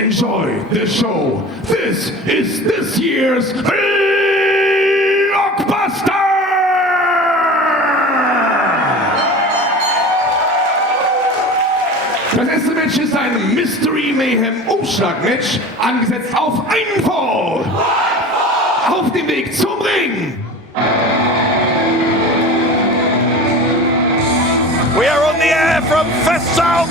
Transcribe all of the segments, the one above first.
enjoy the show. This is this year's Blockbuster! Das erste Match ist ein Mystery Mayhem Umschlagmatch, angesetzt auf einen Fall. Auf dem Weg zum Ring. We are on the air from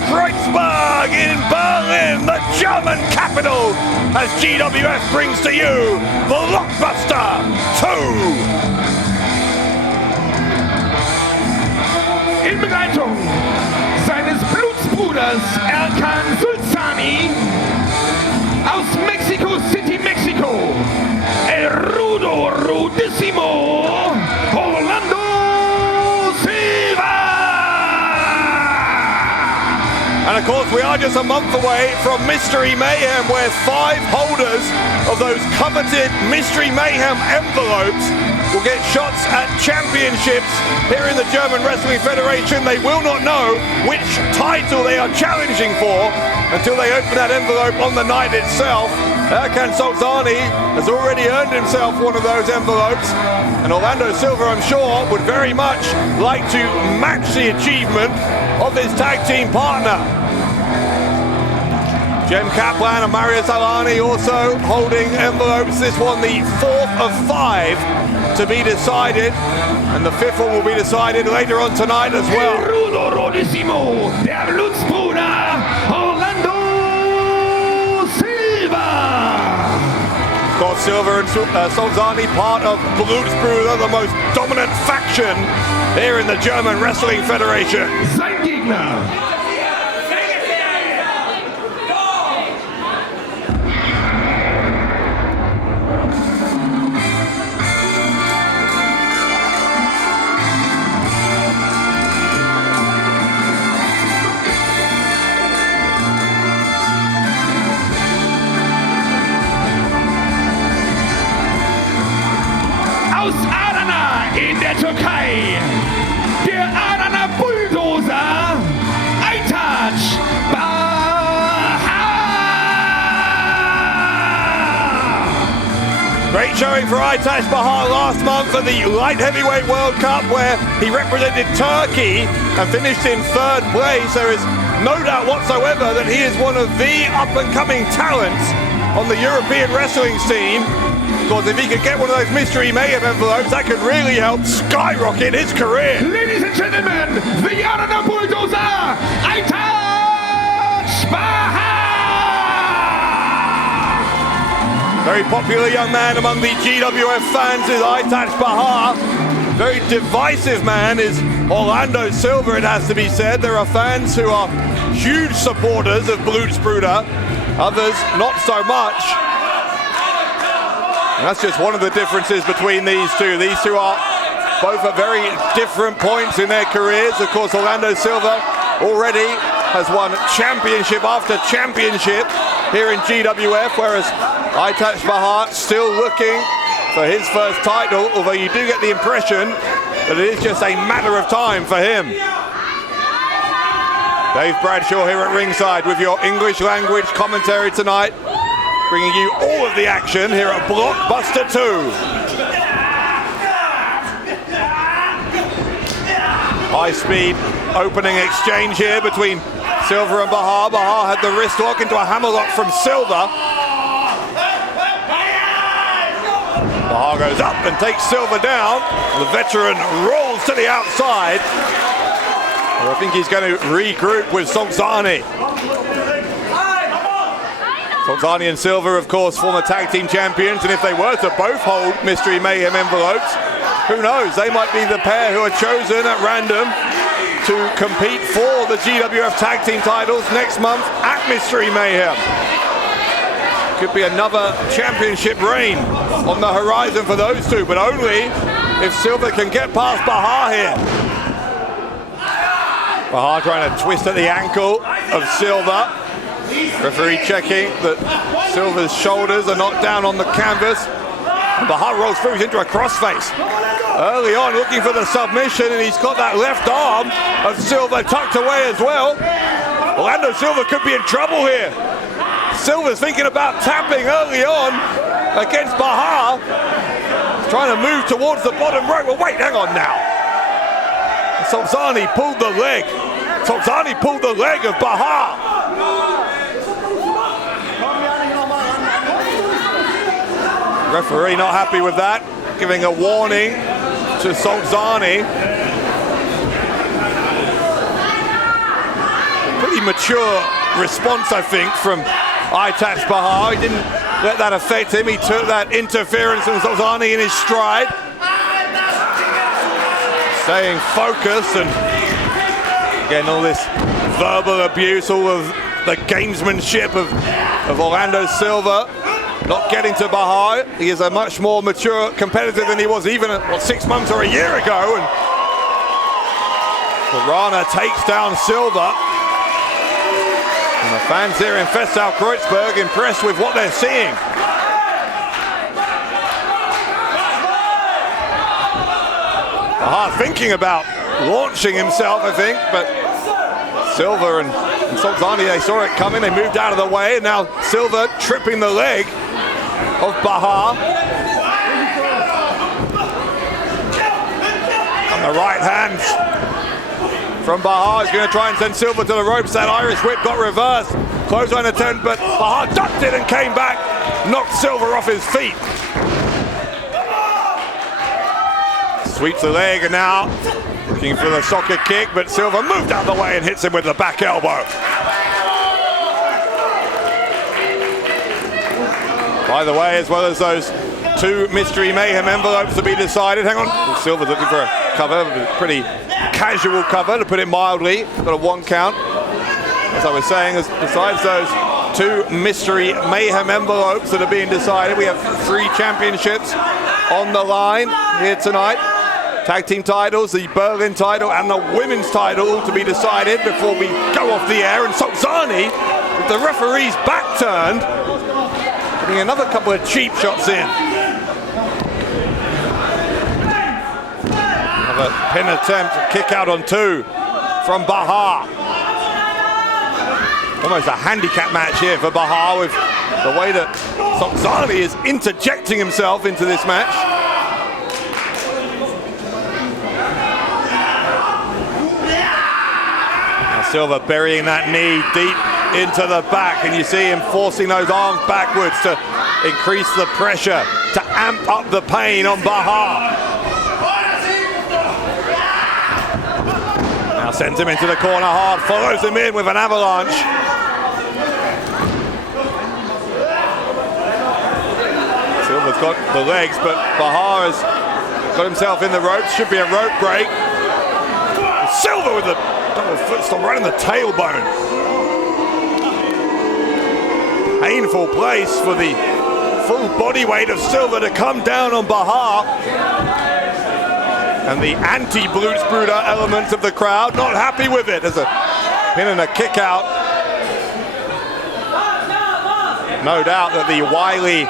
Kreuzberg in Berlin, the German capital, as GWF brings to you Blockbuster 2. In Begleitung seines Blutsbruders Tarkan aus Mexico City, Mexiko, El Rudo Rudissimo, Ronaldo. And of course, we are just a month away from Mystery Mayhem, where 5 holders of those coveted Mystery Mayhem envelopes will get shots at championships here in the German Wrestling Federation. They will not know which title they are challenging for until they open that envelope on the night itself. Tarkan has already earned himself one of those envelopes, and Orlando Silva, I'm sure, would very much like to match the achievement of his tag team partner. Jem Kaplan and Mario Salani also holding envelopes. This one the 4th of 5 to be decided, and the 5th one will be decided later on tonight as well. Of course, Silva and Solzani, part of Brüder, the most dominant faction here in the German Wrestling Federation. Sein Gegner. Aus Adana in der Türkei, der Adana Bulldozer, Aytac, Bahar! Great showing for Aytac Bahar last month at the Light Heavyweight World Cup, where he represented Turkey and finished in 3rd place. There is no doubt whatsoever that he is one of the up-and-coming talents on the European wrestling scene. Because if he could get one of those Mystery Mayhem envelopes, that could really help skyrocket his career. Ladies and gentlemen, the Adana Bulldozer, Aytac Bahar! Very popular young man among the GWF fans is Aytac Bahar. Very divisive man is Orlando Silva, it has to be said. There are fans who are huge supporters of Brüder, others not so much. And that's just one of the differences between these two. These two are both at very different points in their careers. Of course, Orlando Silva already has won championship after championship here in GWF, whereas Aytac Bahar still looking for his first title, although you do get the impression that it is just a matter of time for him. Dave Bradshaw here at ringside with your English language commentary tonight, bringing you all of the action here at Blockbuster 2. High-speed opening exchange here between Silva and Bahar. Bahar had the wrist lock into a hammerlock from Silva. Bahar goes up and takes Silva down. The veteran rolls to the outside. I think he's going to regroup with Solzani. Solzani and Silva, of course, former tag team champions, and if they were to both hold Mystery Mayhem envelopes, who knows, they might be the pair who are chosen at random to compete for the GWF tag team titles next month at Mystery Mayhem. Could be another championship reign on the horizon for those two, but only if Silva can get past Bahar here. Bahar trying to twist at the ankle of Silva. Referee checking that Silva's shoulders are not down on the canvas. And Bahar rolls through into a crossface. Early on looking for the submission, and he's got that left arm of Silva tucked away as well. Orlando Silva could be in trouble here. Silva's thinking about tapping early on against Bahar. He's trying to move towards the bottom rope. Well, wait, hang on now. Solzani pulled the leg. Solzani pulled the leg of Bahar. Referee not happy with that, giving a warning to Solzani. Pretty mature response, I think, from Aytac's Bahar. He didn't let that affect him. He took that interference from Solzani in his stride. Staying focused and getting all this verbal abuse, all of the gamesmanship of Orlando Silva. Not getting to Bahar. He is a much more mature competitor than he was even 6 months or a year ago. And Rana takes down Silva. And the fans here in Festal Kreuzberg impressed with what they're seeing. Bahar thinking about launching himself, I think, but Silva and Solzani, they saw it coming, they moved out of the way, and now Silva tripping the leg of Bahar. And the right hand from Bahar is going to try and send Silva to the ropes. That Irish whip got reversed. Clothesline attempt, but Bahar ducked it and came back, knocked Silva off his feet. Sweeps the leg and now looking for the soccer kick, but Silva moved out of the way and hits him with the back elbow. By the way, as well as those 2 Mystery Mayhem envelopes to be decided. Hang on, Silva's looking for a cover, pretty casual cover to put it mildly. Got a 1 count. As I was saying, besides those 2 Mystery Mayhem envelopes that are being decided, we have 3 championships on the line here tonight. Tag team titles, the Berlin title and the women's title all to be decided before we go off the air. And Solzani, with the referee's back turned, getting another couple of cheap shots in. Another pin attempt, kick out on 2 from Bahar. Almost a handicap match here for Bahar with the way that Solzani is interjecting himself into this match. Now Silva burying that knee deep into the back, and you see him forcing those arms backwards to increase the pressure, to amp up the pain on Bahar. Now sends him into the corner hard, follows him in with an avalanche. Silva's got the legs, but Bahar has got himself in the ropes. Should be a rope break. Silva with the double foot stomp right in the tailbone. Painful place for the full body weight of Silva to come down on Bahar. And the anti-Brüder elements of the crowd not happy with it. There's a pin and a kick out. No doubt that the wily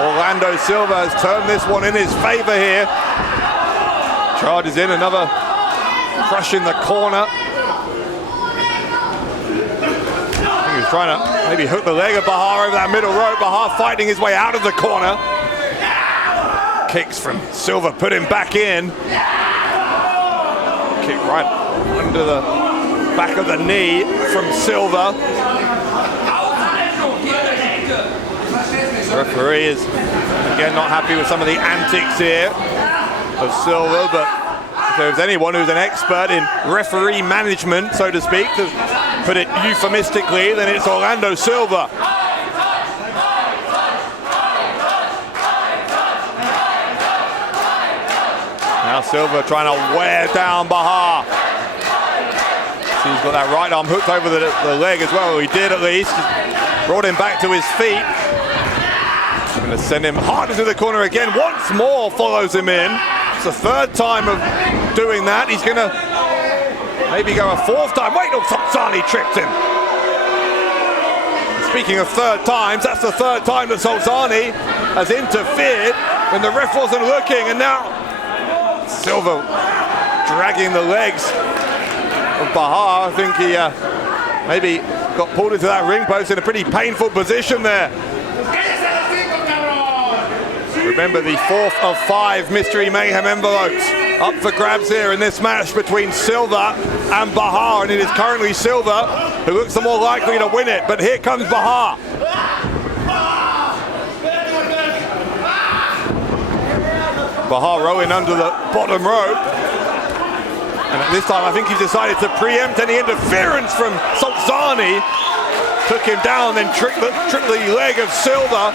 Orlando Silva has turned this one in his favor here. Charges in, another crush in the corner. I think he was trying to maybe hook the leg of Bahar over that middle rope. Bahar fighting his way out of the corner. Kicks from Silva, put him back in. Kick right under the back of the knee from Silva. The referee is again not happy with some of the antics here of Silva, but if there's anyone who's an expert in referee management, so to speak, to put it euphemistically, then it's Orlando Silva. Now Silva trying to wear down Bahar. See, he's got that right arm hooked over the leg as well. He did at least. Brought him back to his feet. Going to send him hard into the corner again. Once more follows him in. It's the 3rd time of doing that. He's going to maybe go a 4th time. Wait, no, Solzani tricked him. Speaking of 3rd times, that's the 3rd time that Solzani has interfered when the ref wasn't looking. And now Silva dragging the legs of Bahar. I think he maybe got pulled into that ring post in a pretty painful position there. Remember, the 4th of 5 Mystery Mayhem envelopes up for grabs here in this match between Senza and Bahar, and it is currently Senza who looks the more likely to win it, but here comes Bahar. Bahar rolling under the bottom rope, and at this time I think he's decided to preempt any interference from Sultani. Took him down, then tricked the leg of Senza.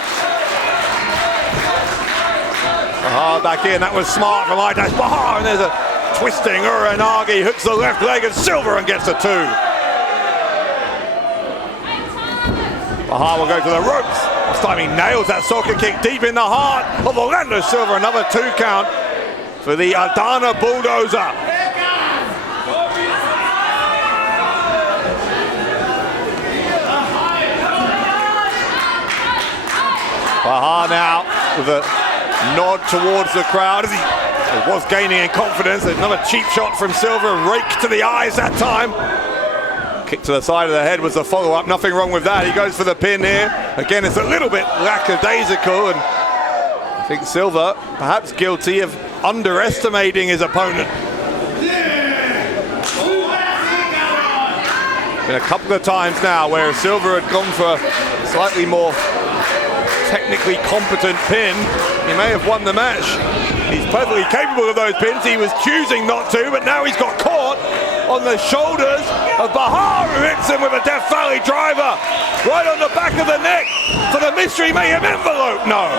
Bahar back in, that was smart from Aytac. Bahar, and there's a twisting Uranagi, hooks the left leg of Senza and gets a 2. Bahar will go to the ropes. This time he nails that socket kick deep in the heart of Orlando Senza. Another 2 count for the Adana Bulldozer. Bahar now with a nod towards the crowd as he was gaining in confidence. There's another cheap shot from Senza, rake to the eyes that time. Kick to the side of the head was the follow-up, nothing wrong with that. He goes for the pin here. Again, it's a little bit lackadaisical, and I think Senza perhaps guilty of underestimating his opponent. Been a couple of times now where Senza had gone for a slightly more technically competent pin. He may have won the match. He's perfectly capable of those pins. He was choosing not to, but now he's got caught on the shoulders of Bahar, who hits him with a Death Valley driver right on the back of the neck for the Mystery Mayhem envelope. No.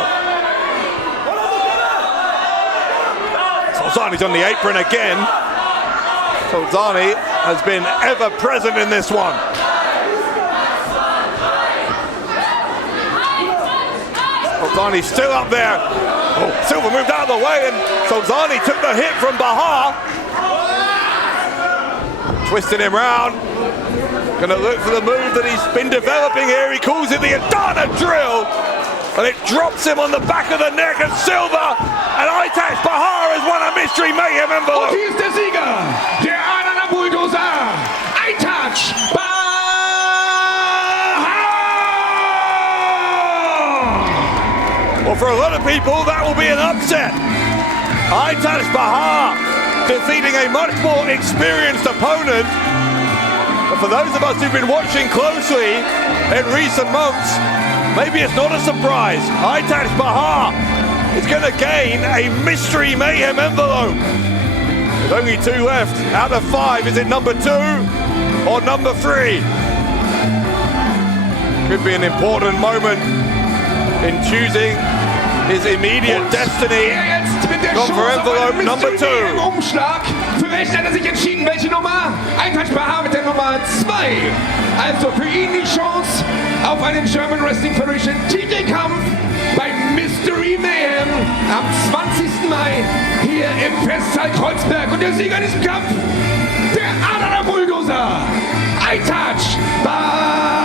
Sultani's on the apron again. Sultani has been ever present in this one. Sultani's still up there. Oh, Senza moved out of the way, and Sultani took the hit from Bahar. Twisting him round. Gonna look for the move that he's been developing here. He calls it the Adana drill, and it drops him on the back of the neck of Senza. And Aytac Bahar has won a Mystery Mayhem envelope. Und hier ist der Sieger, der Adana Bulldozer, Aytac Bahar. Well, for a lot of people, that will be an upset. Aytac Bahar defeating a much more experienced opponent. But for those of us who've been watching closely in recent months, maybe it's not a surprise. Aytac Bahar is going to gain a Mystery Mayhem envelope. With only 2 left out of 5. Is it number 2 or number 3? Could be an important moment in choosing his immediate destiny. Gone for envelope number 2. Umschlag. Für welchen hat er sich entschieden? Welche Nummer? Aytac Bahar mit der Nummer 2. Also für ihn die Chance auf einen German Wrestling Federation Titelkampf bei Mystery Mayhem am 20. Mai hier im Festsaal Kreuzberg. Und der Sieger in diesem Kampf, der Adana Bulldozer, Aytac Bahar.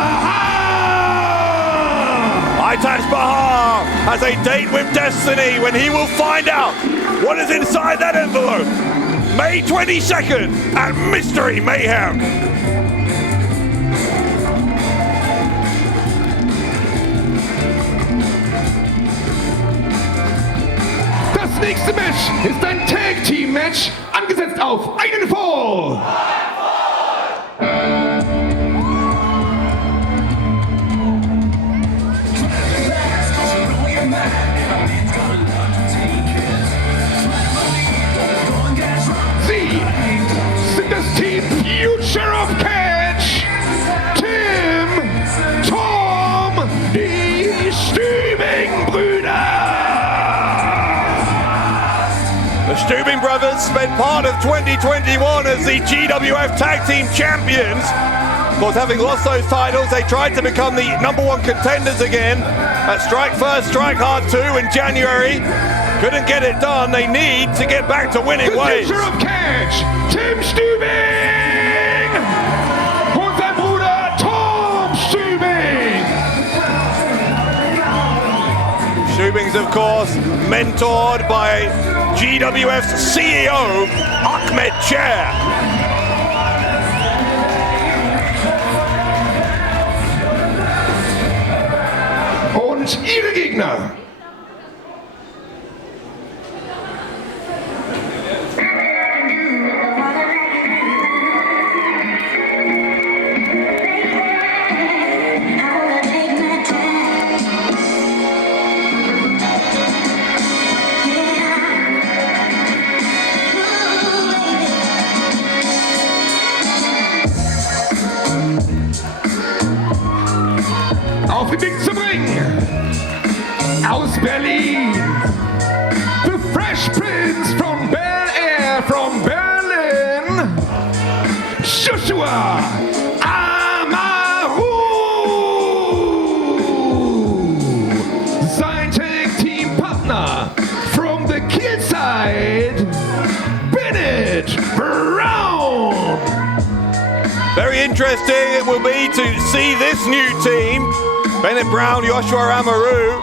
Aytac Bahar has a date with destiny when he will find out what is inside that envelope. May 22nd at Mystery Mayhem. Das nächste Match ist ein Tag-Team-Match, angesetzt auf einen Fall. Sie sind das Team Future of Catch. Tim, Tom, die Stübing-Brüder. The Stübing brothers spent part of 2021 as the GWF Tag Team Champions. Of course, having lost those titles, they tried to become the #1 contenders again at Strike First, Strike Hard 2 in January. Couldn't get it done. They need to get back to winning ways. The Future of Catch, Tim Stübing und sein Bruder Tom Stübing. Stübing's, of course, mentored by GWF's CEO, Ahmed Chair. Und ihre Gegner. Auf den Weg zu bringen. Aus Berlin. The Fresh Prince from Bel Air from Berlin. Joshua Amaru. Sein Tag-Team-Partner from the Kiel side. Bennet Brown. Very interesting it will be to see this new team. Bennet Brown, Joshua Amaru,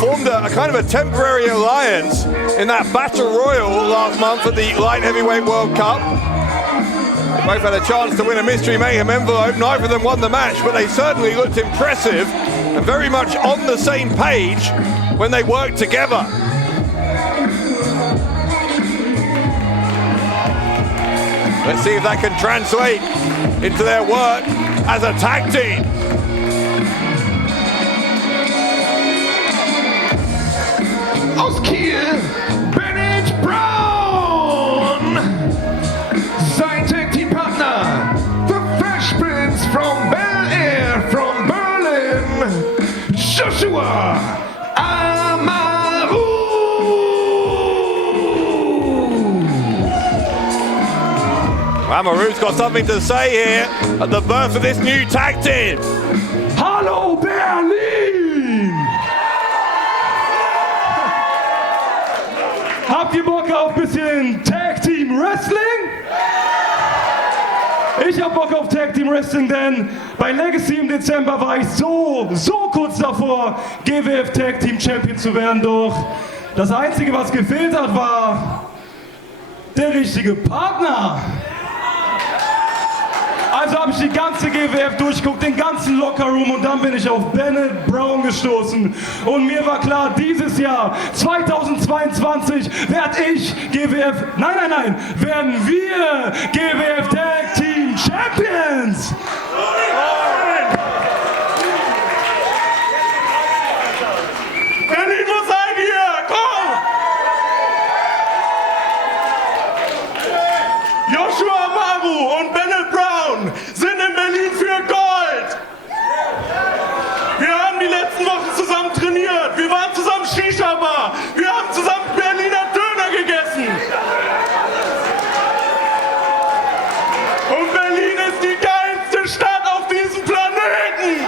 formed a kind of a temporary alliance in that Battle Royal last month at the Light Heavyweight World Cup. They both had a chance to win a Mystery Mayhem envelope. Neither of them won the match, but they certainly looked impressive and very much on the same page when they worked together. Let's see if that can translate into their work as a tag team. Aus Kiel, Bennet Brown. Sein Tag-Team-Partner, the Fresh Prince from Bel Air from Berlin, Joshua Amaru. Amaru's got something to say here at the birth of this new tag team. Hallo Berlin! Habt ihr Bock auf ein bisschen Tag Team Wrestling? Ich hab Bock auf Tag Team Wrestling, denn bei Legacy im Dezember war ich so kurz davor, GWF Tag Team Champion zu werden, doch das Einzige, was gefehlt hat, war der richtige Partner. Also habe ich die ganze GWF durchgeguckt, den ganzen Lockerroom, und dann bin ich auf Bennet Brown gestoßen. Und mir war klar, dieses Jahr, 2022, werden wir GWF Tag Team Champions! Berlin, wo seid ihr? Komm! Joshua Amaru und Bennet Brown sind in Berlin für Gold. Wir haben die letzten Wochen zusammen trainiert. Wir waren zusammen Shisha-Bar. Wir haben zusammen Berliner Döner gegessen. Und Berlin ist die geilste Stadt auf diesem Planeten.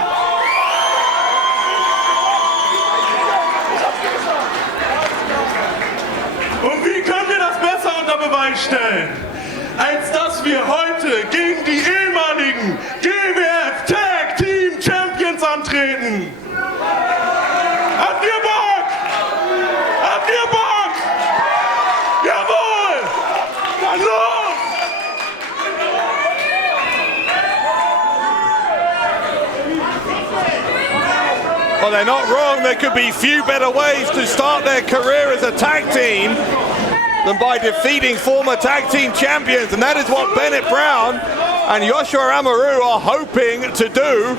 Und wie können wir das besser unter Beweis stellen, als dass wir heute gegen die ehemaligen GWF Tag Team Champions antreten? Habt ihr Bock? Habt ihr Bock? Jawohl! Dann los! Well, they're not wrong. There could be few better ways to start their career as a tag team than by defeating former tag team champions, and that is what Bennet Brown and Joshua Amaru are hoping to do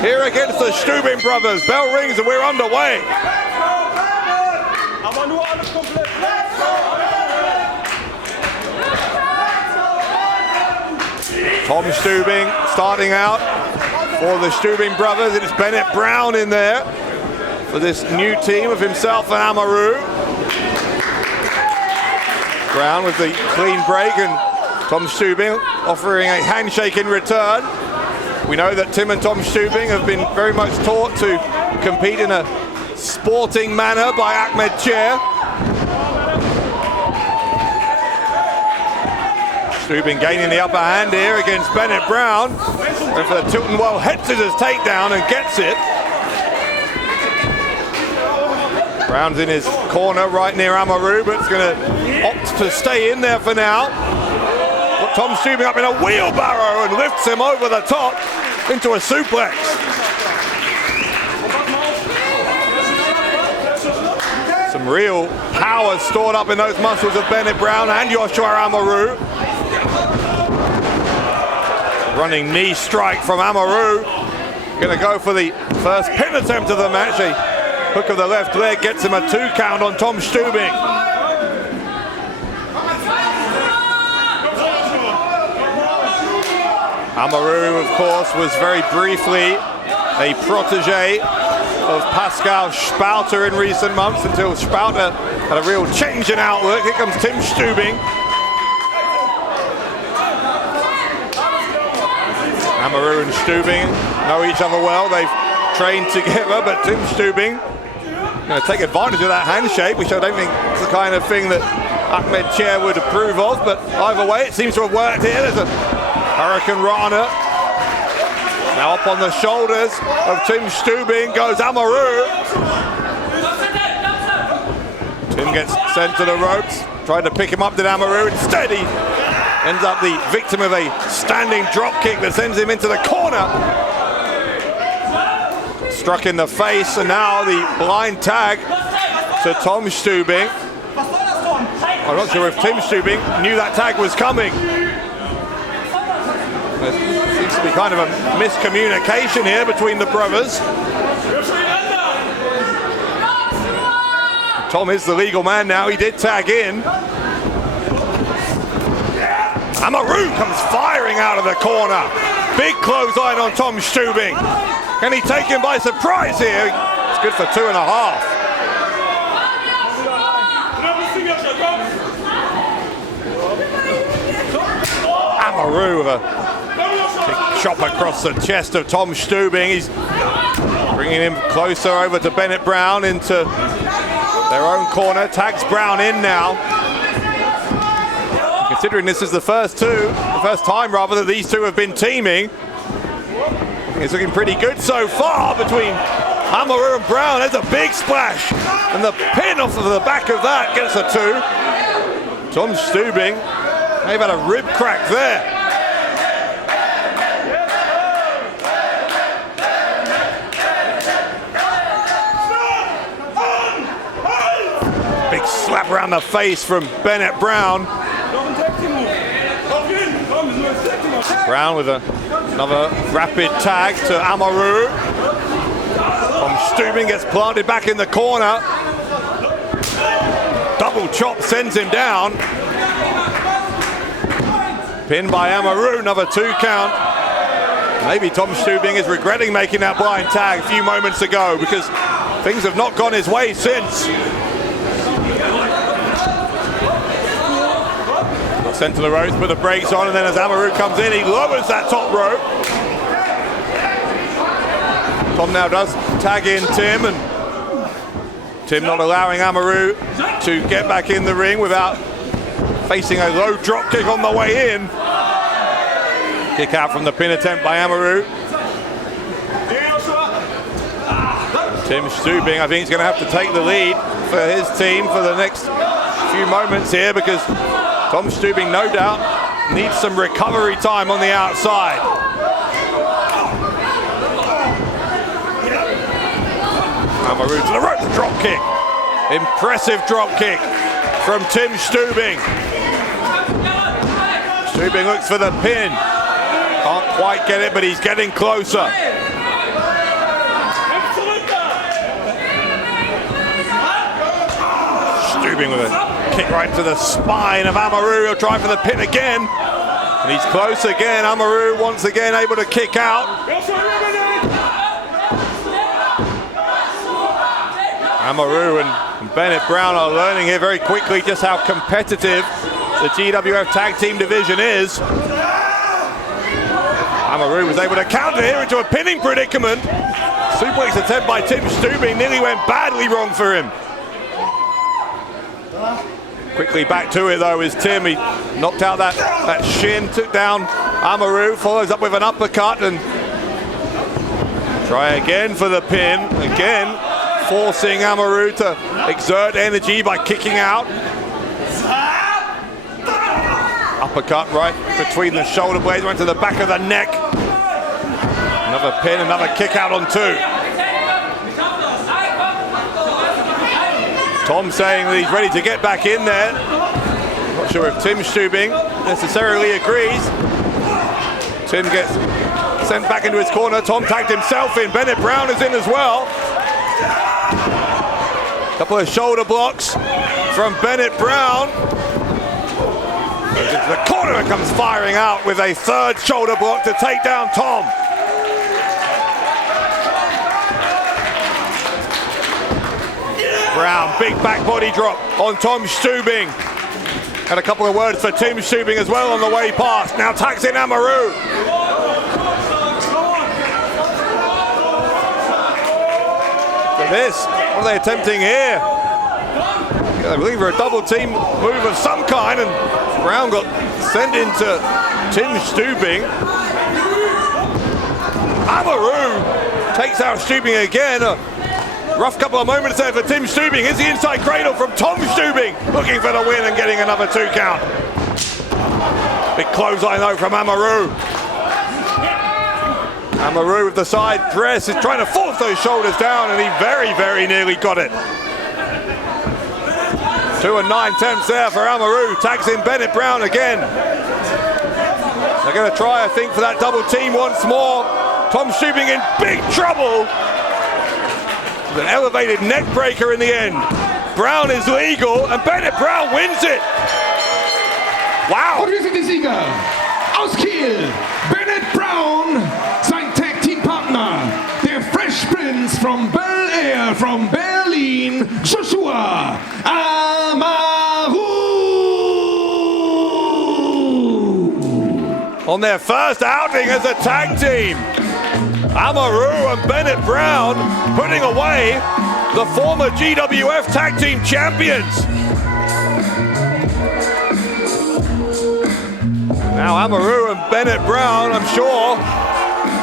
here against the Stübing brothers. Bell rings and we're underway. Tom Stübing starting out for the Stübing brothers. It's Bennet Brown in there for this new team of himself and Amaru. Brown with the clean break, and Tom Stübing offering a handshake in return. We know that Tim and Tom Stübing have been very much taught to compete in a sporting manner by Ahmed Chair. Stübing gaining the upper hand here against Bennet Brown. Went for the Tilton Well head scissors takedown and gets it. Brown's in his corner right near Amaru, but it's going to opt to stay in there for now. Got Tom Stübing up in a wheelbarrow and lifts him over the top into a suplex. Some real power stored up in those muscles of Bennett Brown and Joshua Amaru. Running knee strike from Amaru. Gonna go for the first pin attempt of the match. A hook of the left leg gets him a 2 count on Tom Stübing. Amaru, of course, was very briefly a protege of Pascal Spalter in recent months until Spalter had a real change in outlook. Here comes Tim Stübing. Amaru and Stübing know each other well. They've trained together, but Tim Stübing going to take advantage of that handshake, which I don't think is the kind of thing that Ahmed Chair would approve of, but either way, it seems to have worked here. There's a Hurricane Rana. Now up on the shoulders of Tim Stübing goes Amaru. Tim gets sent to the ropes. Tried to pick him up, did Amaru. Instead, he ends up the victim of a standing drop kick that sends him into the corner. Struck in the face, and now the blind tag to Tom Stübing. I'm not sure if Tim Stübing knew that tag was coming. There seems to be kind of a miscommunication here between the brothers. Tom is the legal man now. He did tag in. Amaru comes firing out of the corner. Big clothesline on Tom Stübing. Can he take him by surprise here? It's good for 2.5. Amaru with a big chop across the chest of Tom Stübing. He's bringing him closer over to Bennett Brown into their own corner. Tags Brown in now. Considering this is the first time that these two have been teaming, it's looking pretty good so far between Amaru and Brown. There's a big splash, and the pin off of the back of that gets a 2. Tom Stübing may have had a rib crack there. Big slap around the face from Bennett Brown. Brown with another rapid tag to Amaru. Tom Stübing gets planted back in the corner. Double chop sends him down. Pinned by Amaru, another 2 count. Maybe Tom Stübing is regretting making that blind tag a few moments ago, because things have not gone his way since. Sent to the ropes, put the brakes on, and then as Amaru comes in, he lowers that top rope. Tom now does tag in Tim, and Tim not allowing Amaru to get back in the ring without facing a low drop kick on the way in. Kick out from the pin attempt by Amaru. Tim Stübing, I think, is going to have to take the lead for his team for the next few moments here, because Tom Stübing, no doubt, needs some recovery time on the outside. Amaru to the rope, drop kick. Impressive drop kick from Tim Stübing. Stübing looks for the pin. Can't quite get it, but he's getting closer. Stübing with a kick right to the spine of Amaru. He'll try for the pin again. And he's close again. Amaru once again able to kick out. Amaru and Bennett Brown are learning here very quickly just how competitive the GWF Tag Team division is. Amaru was able to counter here into a pinning predicament. Suplex attempt by Tim Stübing nearly went badly wrong for him. Quickly back to it though is Tim. He knocked out that shin, took down Amaru, follows up with an uppercut, and try again for the pin. Again, forcing Amaru to exert energy by kicking out. Uppercut right between the shoulder blades, went to the back of the neck. Another pin, another kick out on 2. Tom saying that he's ready to get back in there. Not sure if Tim Stübing necessarily agrees. Tim gets sent back into his corner. Tom tagged himself in. Bennett Brown is in as well. Couple of shoulder blocks from Bennett Brown. Into the corner and comes firing out with a third shoulder block to take down Tom. Brown, big back body drop on Tom Stübing. Had a couple of words for Tim Stübing as well on the way past. Now tags in Amaru. This, what are they attempting here? I believe for a double team move of some kind, and Brown got sent into Tim Stübing. Amaru takes out Stübing again. A rough couple of moments there for Tim Stübing. Here's the inside cradle from Tom Stübing, looking for the win and getting another 2 count. Big clothesline though from Amaru. Amaru with the side press is trying to force those shoulders down, and he very, very nearly got it. 2 9/10 there for Amaru. Tags in Bennett Brown again. They're going to try, I think, for that double team once more. Tom Stübing in big trouble. With an elevated neck breaker in the end. Brown is legal, and Bennett Brown wins it. Wow. Und wir sind die Sieger. Aus Kiel, Bennett Brown, sein Tag-Team-Partner, der Fresh Prince from Bel Air, from Berlin, Joshua Amaru. On their first outing as a tag team, Amaru and Bennett Brown putting away the former GWF Tag Team Champions. Now Amaru and Bennett Brown, I'm sure,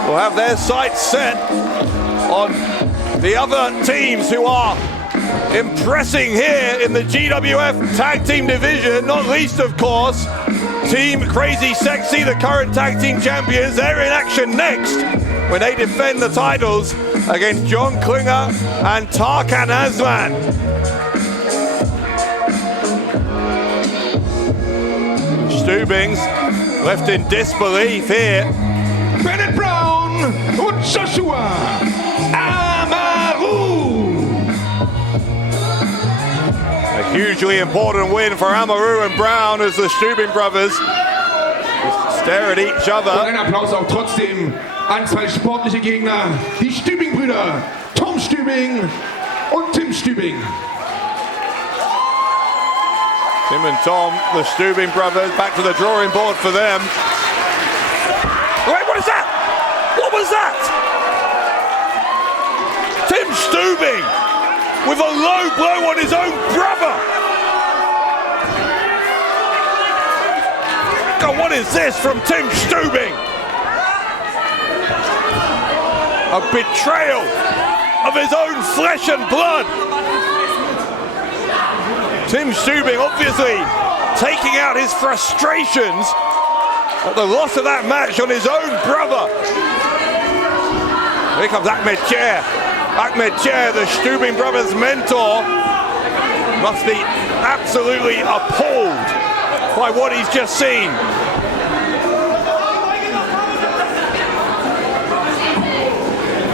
will have their sights set on the other teams who are impressing here in the GWF Tag Team division, not least, of course, Team Crazy Sexy, the current Tag Team Champions. They're in action next when they defend the titles against John Klinger and Tarkan Aslan. Stübing's left in disbelief here. Bennett Brown und Joshua Amaru. A hugely important win for Amaru and Brown as the Stübing brothers stare at each Und other. ein Applaus auch trotzdem an 2 sportliche Gegner, die Stübing-Brüder, Tom Stübing und Tim Stübing. Tim and Tom, the Stübing brothers, back to the drawing board for them. Wait, what is that? What was that? Tim Stübing with a low blow on his own brother. God, what is this from Tim Stübing? A betrayal of his own flesh and blood. Tim Stübing obviously taking out his frustrations at the loss of that match on his own brother. Here comes Ahmed Chair. Ahmed Chair, the Stübing brothers' mentor, must be absolutely appalled by what he's just seen.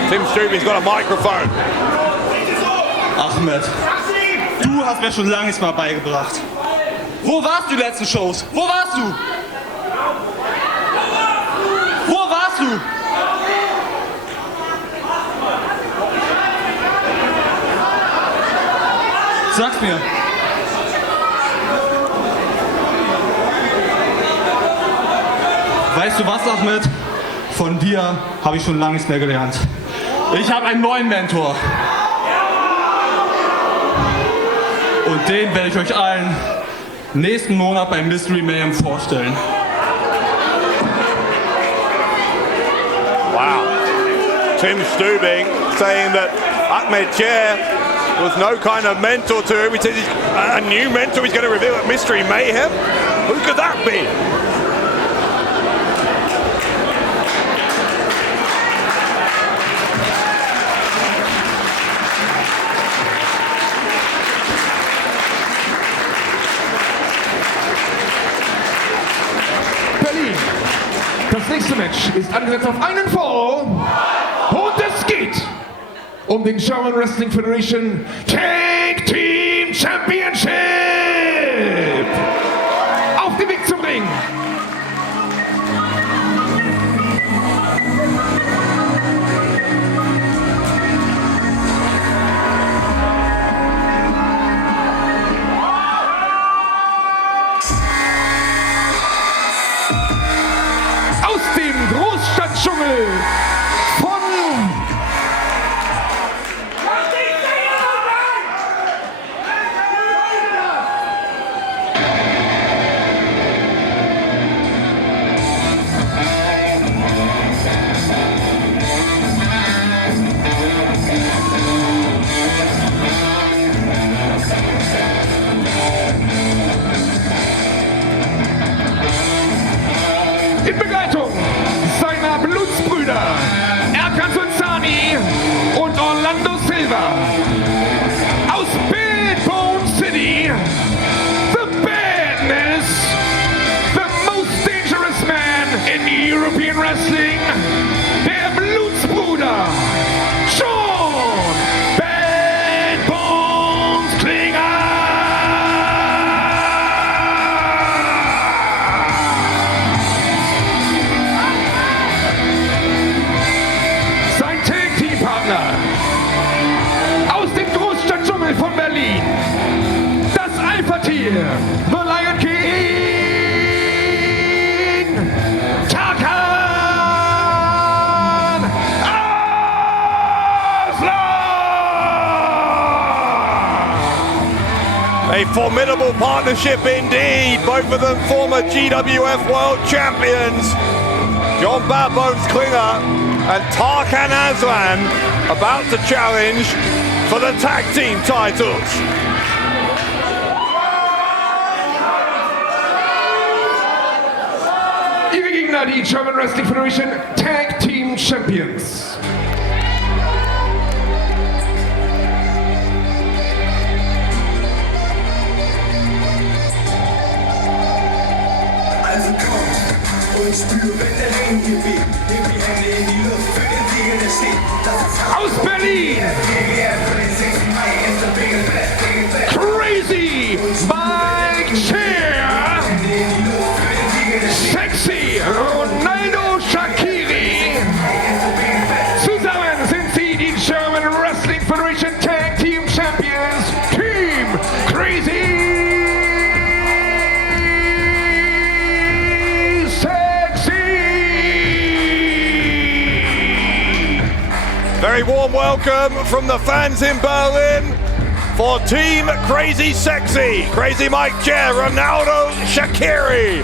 Tim Stübing's got a microphone. Ahmed, du hast mir schon lange nichts mehr beigebracht. Wo warst du die letzten Shows? Wo warst du? Wo warst du? Sag's mir. Weißt du was, Ahmed? Von dir habe ich schon lange nichts mehr gelernt. Ich habe einen neuen Mentor. Und den werde ich euch allen nächsten Monat beim Mystery Mayhem vorstellen. Wow. Tim Stübing saying that Ahmed Chair was no kind of mentor to him. He says he's a new mentor he's going to reveal at Mystery Mayhem. Who could that be? Berlin. Das nächste Match ist angesetzt auf einen Fall. Und es geht um den German Wrestling Federation Tag Team Championship. Auf dem Weg zum Ring. Aus dem Großstadtdschungel von in Begleitung seiner Blutsbrüder und Orlando Silva aus Bone City, the Badness, the most dangerous man in European Wrestling, der Blutsbruder Sean Bad Bones Klinger. Aus dem Großstadtdschungel von Berlin, das Alpha-Tier, The Lion King, Tarkan, Aslan! A formidable partnership indeed, both of them former GWF World Champions. John Bad Bones Klinger and Tarkan Aslan about to challenge for the tag team titles. Ihre Gegner, die German Wrestling Federation Tag Team Champions. Also kommt und spür, wenn der Ring hier weht. Nehmt die Hände in die Luft für den Sieger, der steht. Aus Berlin, Crazy Mike Chair, Sexy Ronaldo Shaqiri. Zusammen sind sie die German Wrestling Federation Tag Team Champions, Team Crazy Very warm welcome from the fans in Berlin for Team Crazy Sexy. Crazy Mike Chair, Ronaldo Shaqiri.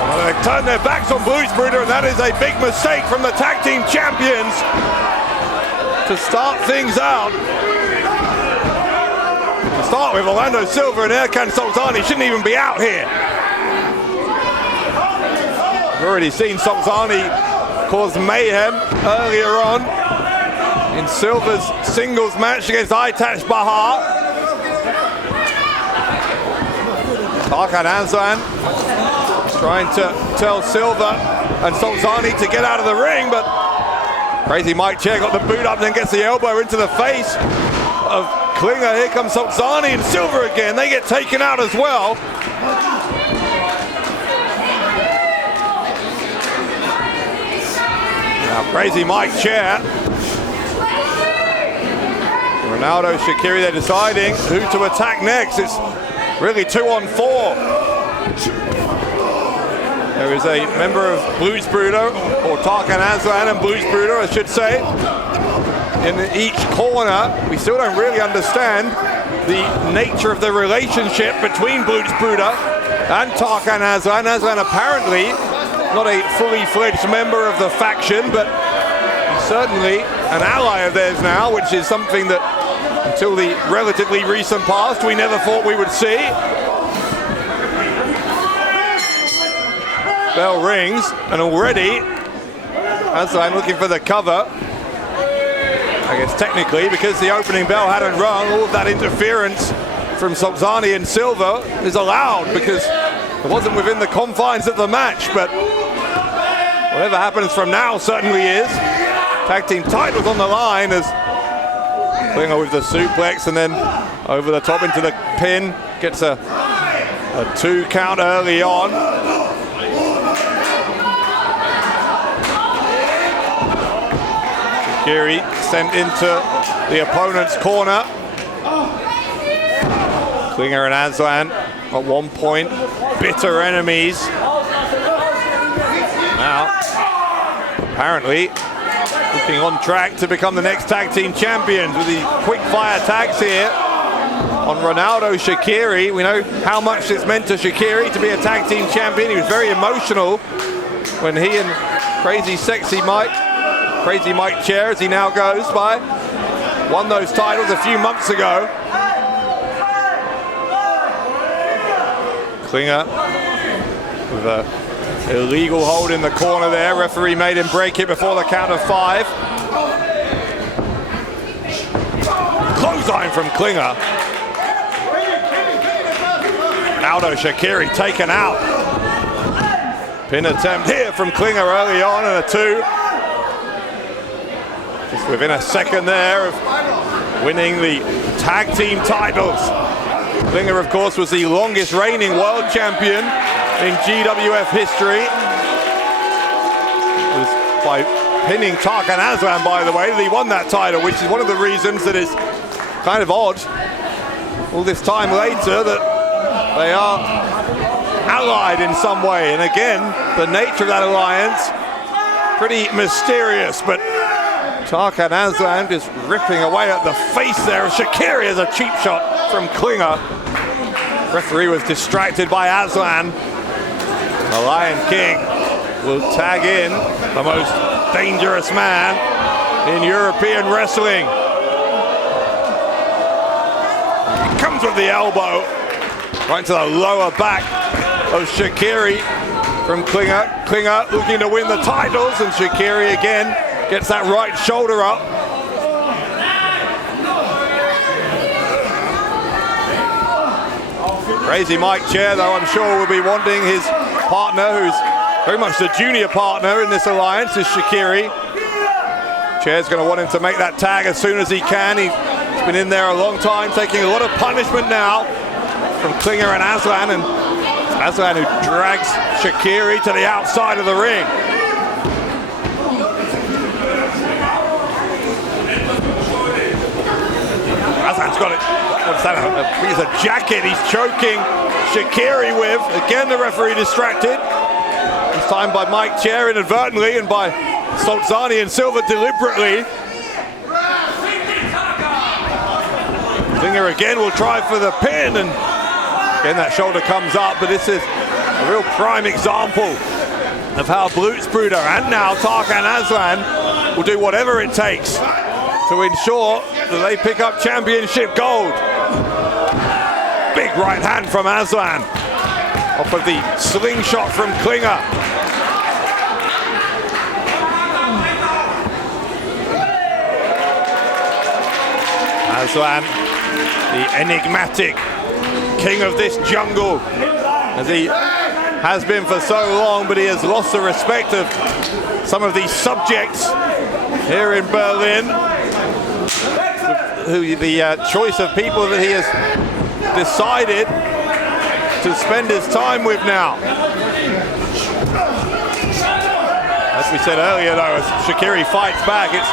Well, they turn their backs on Brüder, and that is a big mistake from the tag team champions to start things out. To start with, Orlando Silva and Erkan Sultani shouldn't even be out here. We've already seen Sultani cause mayhem earlier on in Silva's singles match against Aytac Bahar. Tarkan Aslan trying to tell Silva and Sultani to get out of the ring, but Crazy Mike Chair got the boot up and then gets the elbow into the face of Klinger. Here comes Sultani and Silva again. They get taken out as well. Now Crazy Mike Chair, Ronaldo Shaqiri, they're deciding who to attack next. It's really 2-on-4. There is a member of Brüder, or Tarkan Aslan and Brüder, I should say, in each corner. We still don't really understand the nature of the relationship between Brüder and Tarkan Aslan. Aslan apparently not a fully fledged member of the faction, but certainly an ally of theirs now, which is something that until the relatively recent past we never thought we would see. Bell rings, and already Aslan looking for the cover. I guess technically, because the opening bell hadn't rung, all of that interference from Solzani and Silva is allowed because it wasn't within the confines of the match, but whatever happens from now certainly is. Tag team titles on the line as Klinger with the suplex and then over the top into the pin, gets a 2 count early on. Shaqiri sent into the opponent's corner. Klinger and Aslan at one point, bitter enemies. Now, apparently, looking on track to become the next tag team champions with the quick fire tags here on Ronaldo Shaqiri. We know how much it's meant to Shaqiri to be a tag team champion. He was very emotional when he and Crazy Mike Chair, as he now goes by, won those titles a few months ago. Klinger with a illegal hold in the corner there. Referee made him break it before the count of 5. Clothesline from Klinger. Ronaldo Shaqiri taken out. Pin attempt here from Klinger early on and a 2. Just within a second there of winning the tag team titles. Klinger, of course, was the longest reigning world champion in GWF history. It was by pinning Tarkan Aslan, by the way, that he won that title, which is one of the reasons that it's kind of odd all this time later that they are allied in some way. And again, the nature of that alliance, pretty mysterious, but Tarkan Aslan just ripping away at the face there of Shaqiri as a cheap shot from Klinger. Referee was distracted by Aslan. The Lion King will tag in the most dangerous man in European wrestling. He comes with the elbow right to the lower back of Shaqiri from Klinger. Klinger looking to win the titles, and Shaqiri again gets that right shoulder up. Crazy Mike Chair, though, I'm sure will be wanting his partner, who's very much the junior partner in this alliance, is Shaqiri. Chair's going to want him to make that tag as soon as he can. He's been in there a long time, taking a lot of punishment now from Klinger and Aslan, and Aslan who drags Shaqiri to the outside of the ring. Aslan's got it. What's that? I think it's a jacket he's choking Shaqiri with. Again, the referee distracted. This time by Mike Chair inadvertently and by Solzani and Silva deliberately. Klinger again will try for the pin, and again that shoulder comes up, but this is a real prime example of how Brüder and now Tarkan Aslan will do whatever it takes to ensure that they pick up championship gold. Big right hand from Aslan off of the slingshot from Klinger. Aslan, the enigmatic king of this jungle, as he has been for so long, but he has lost the respect of some of these subjects here in Berlin. The choice of people that he has decided to spend his time with now. As we said earlier, though, as Shaqiri fights back, it's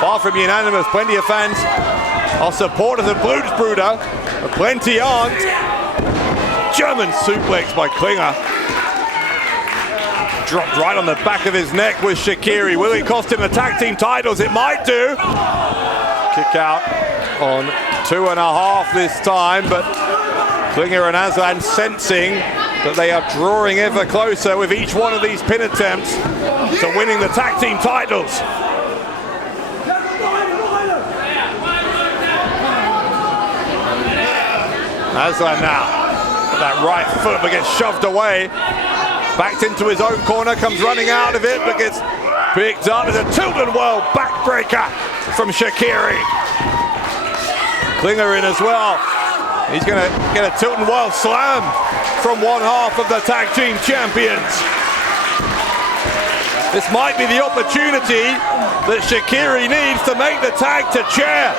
far from unanimous. Plenty of fans are supporters of Brüder, but plenty aren't. German suplex by Klinger. Dropped right on the back of his neck with Shaqiri. Will it cost him the tag team titles? It might do. Kick out on 2.5 this time, but Klinger and Aslan sensing that they are drawing ever closer with each one of these pin attempts to winning the tag team titles. Aslan now, with that right foot, but gets shoved away. Backed into his own corner, comes running out of it, but gets picked up. There's a Tilden World backbreaker from Shaqiri. Klinger in as well. He's going to get a tilt and whirl slam from one half of the tag team champions. This might be the opportunity that Shaqiri needs to make the tag to chair.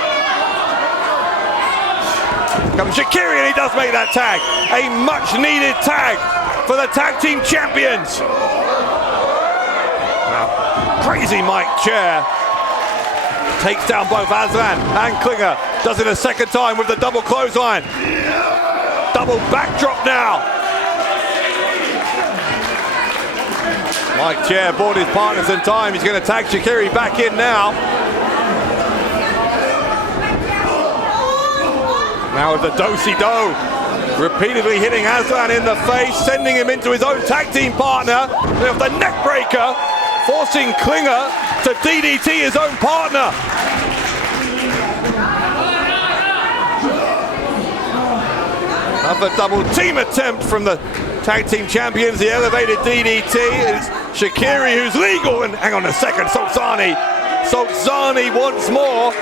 Comes Shaqiri and he does make that tag. A much needed tag for the tag team champions. Now, crazy Mike chair takes down both Aslan and Klinger. Does it a second time with the double clothesline. Double backdrop now. Mike Chair bought his partners in time. He's going to tag Shaqiri back in now. Now with the do-si-do, repeatedly hitting Aslan in the face, sending him into his own tag team partner. With the neck breaker, forcing Klinger to DDT his own partner. Another double team attempt from the tag team champions, the elevated DDT. It's Shaqiri who's legal, and hang on a second, Solzani once more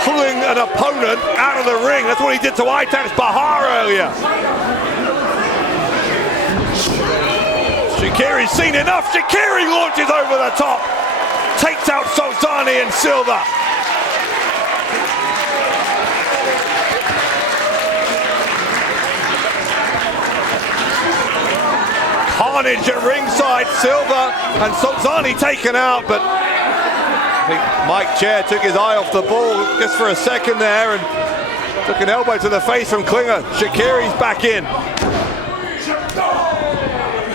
pulling an opponent out of the ring. That's what he did to Aytac's Bahar earlier. Shaqiri's seen enough. Shaqiri launches over the top, takes out Solzani and Silva. Carnage at ringside. Silva and Solzani taken out, but I think Mike Chair took his eye off the ball just for a second there and took an elbow to the face from Klinger. Shaqiri's back in.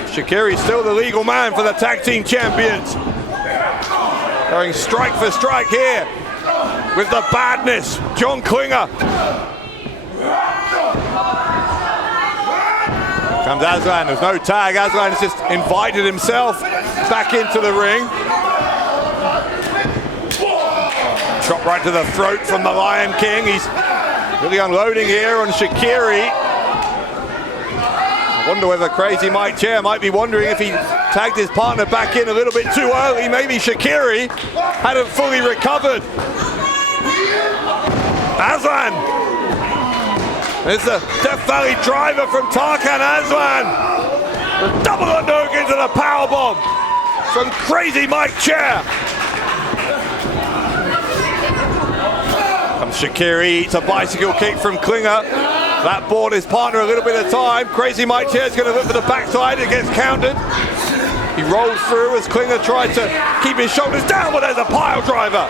Shaqiri's still the legal man for the tag team champions. Going strike for strike here with the badness, John Klinger. Comes Aslan, there's no tag. Aslan has just invited himself back into the ring. Chop right to the throat from the Lion King. He's really unloading here on Shaqiri. I wonder whether crazy Mike Chair might be wondering if he tagged his partner back in a little bit too early. Maybe Shaqiri hadn't fully recovered. Aslan. There's the Death Valley driver from Tarkan. Aslan. The double underhook into the powerbomb from crazy Mike Chair. Comes Shaqiri, eats a bicycle kick from Klinger. That bought his partner a little bit of time. Crazy Mike Chair is going to look for the backside. It gets countered. He rolls through as Klinger tried to keep his shoulders down, but there's a pile driver.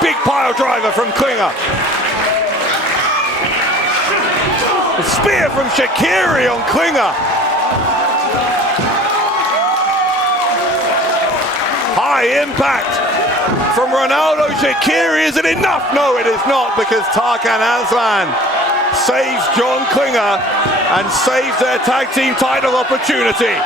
Big pile driver from Klinger. The spear from Shaqiri on Klinger. High impact from Ronaldo. Shaqiri. Is it enough? No, it is not, because Tarkan Aslan saves John Klinger and saves their tag team title opportunity.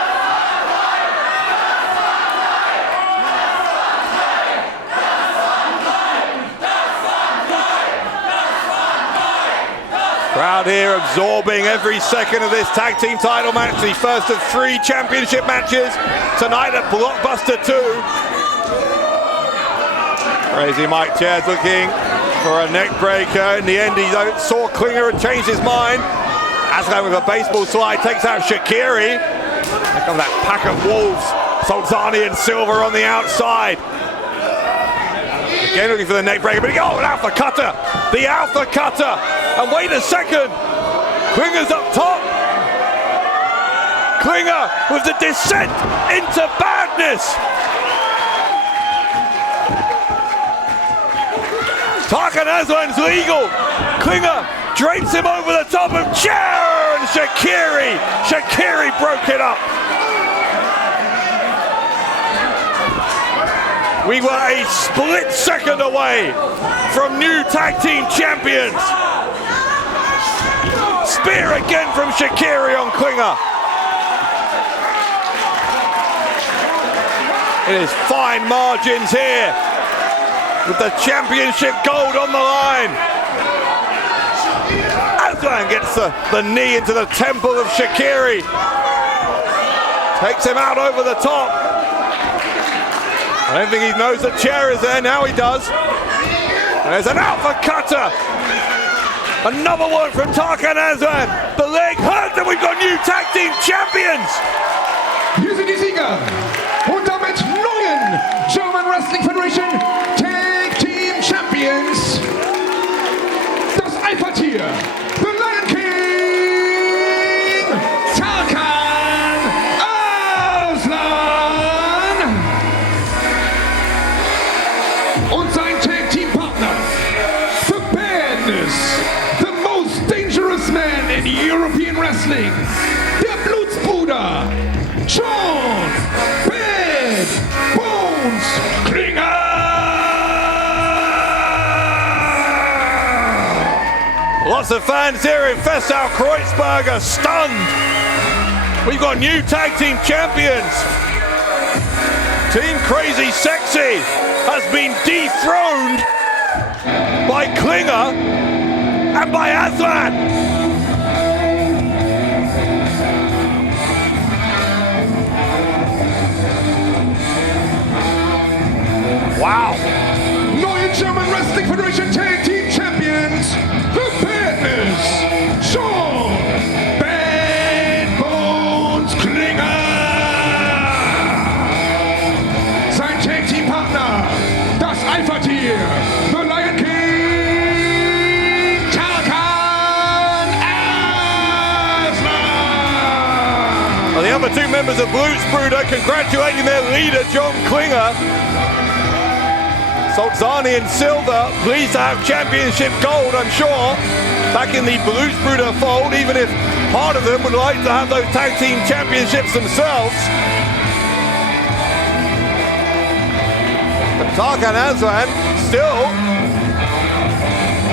Crowd here absorbing every second of this tag team title match, the first of 3 championship matches tonight at Blockbuster 2. Crazy Mike Chair's looking for a neck breaker. In the end, he saw Klinger and changed his mind. Aslan with a baseball slide takes out Shaqiri. Here comes that pack of wolves. Solzani and Silva on the outside. Again looking for the neck breaker, but an alpha cutter. The alpha cutter. And wait a second. Klinger's up top. Klinger with the descent into badness. Tarkan Aslan's legal. Klinger drapes him over the top of Chair and Shaqiri. Shaqiri broke it up. We were a split second away from new tag team champions. Spear again from Shaqiri on Klinger. It is fine margins here with the championship gold on the line. Aslan gets the knee into the temple of Shaqiri. Takes him out over the top. I don't think he knows that Chair is there. Now he does. And there's an alpha cutter. Another one from Tarkan Aslan. The leg hurt and we've got new tag team champions. Hier sind die Sieger und damit neuen German Wrestling Federation Tag Team Champions. Das Alpha-Tier, The Lion King, Tarkan Aslan und sein Tag Team Partner, The Bennet, the most dangerous man in European Wrestling, der Blutsbruder, John Bad Bones Klinger! Lots of fans here in Festau Kreuzberg are stunned. We've got new tag team champions. Team Crazy Sexy has been dethroned by Klinger and by Aslan. Wow. Neue German Wrestling Federation Tag Team Champions, The Bennet, Sean Bad Bones Klinger. Sein Tag Team Partner, das Alpha-Tier, The Lion King, Tarkan Aslan. Well, the other two members of Brüder congratulating their leader, John Klinger. Solzani and Silva pleased to have championship gold, I'm sure, back in the Brüder fold, even if part of them would like to have those tag team championships themselves. But Tarkan Aslan still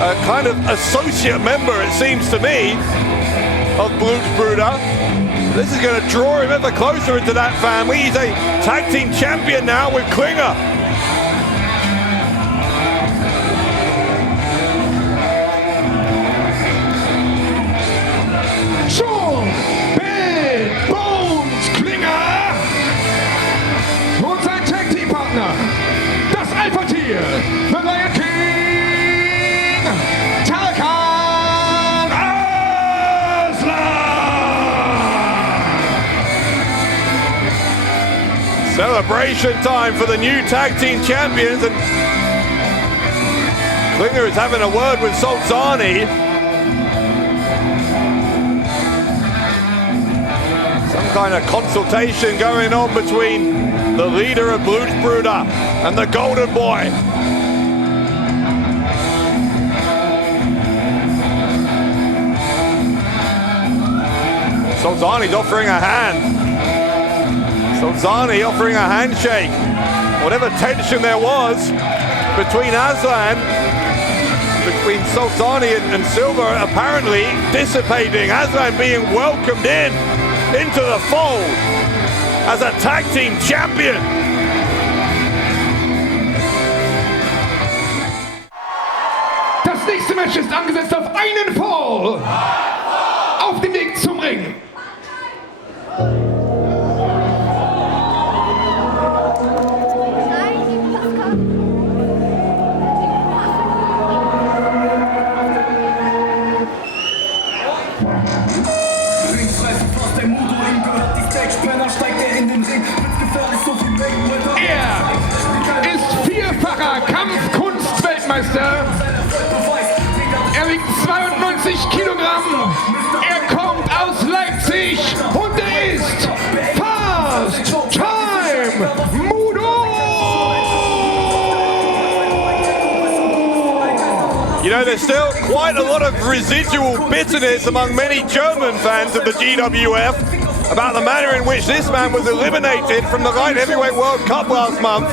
a kind of associate member, it seems to me, of Brüder. This is going to draw him ever closer into that family. He's a tag team champion now with Klinger. Sean Bad Bones Klinger und sein Tag Team Partner, das Alpha-Tier, The Lion King, Tarkan Aslan. Celebration time for the new tag team champions, and Klinger is having a word with Solzani. Some kind of consultation going on between the leader of Brüder and the Golden Boy. Solzani's offering a hand. Solzani offering a handshake. Whatever tension there was between Solzani and Silva apparently dissipating. Aslan being welcomed into the fold as a tag team champion. Das nächste Match ist angesetzt auf einen Fall. Auf dem Weg zum Ring. Er ist vierfacher Kampfkunst-Weltmeister. Er wiegt 92 Kilogramm. Er kommt aus Leipzig und er ist Fast Time Moodo. You know, there's still quite a lot of residual bitterness among many German fans of the GWF about the manner in which this man was eliminated from the Light Heavyweight World Cup last month.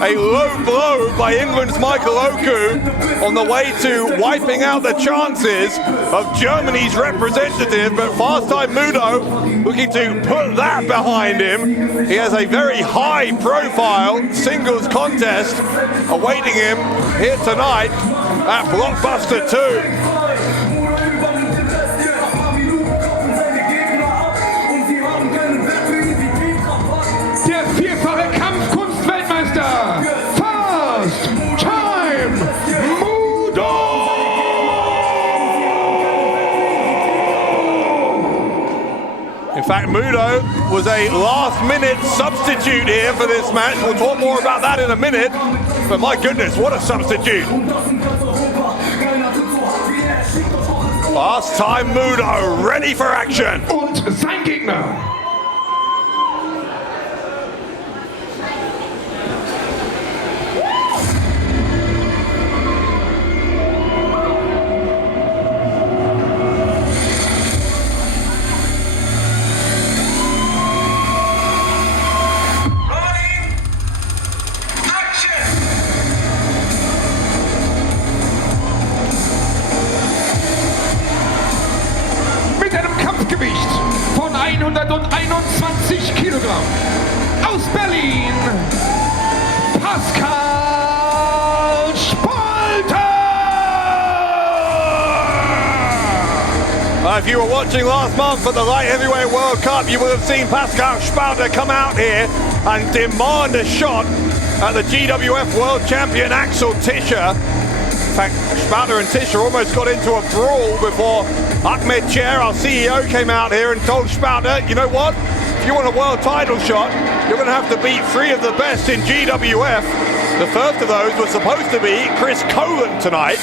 A low blow by England's Michael Oku on the way to wiping out the chances of Germany's representative, but Fast Time Moodo looking to put that behind him. He has a very high profile singles contest awaiting him here tonight at Blockbuster 2. Der vierfache Kampfkunst-Weltmeister, Fast Time Moodo! In fact, Moodo was a last-minute substitute here for this match. We'll talk more about that in a minute. But my goodness, what a substitute. Last time Moodo, ready for action. Und sein Gegner. Von 121 Kilogramm aus Berlin, Pascal Spalter! If you were watching last month at the Light Heavyweight World Cup, you will have seen Pascal Spalter come out here and demand a shot at the GWF World Champion Axel Tischer. In fact, Spalter and Tischer almost got into a brawl before Ahmed Chair, our CEO, came out here and told Spalter, you know what? If you want a world title shot, you're going to have to beat 3 of the best in GWF. The first of those was supposed to be Chris Colan tonight.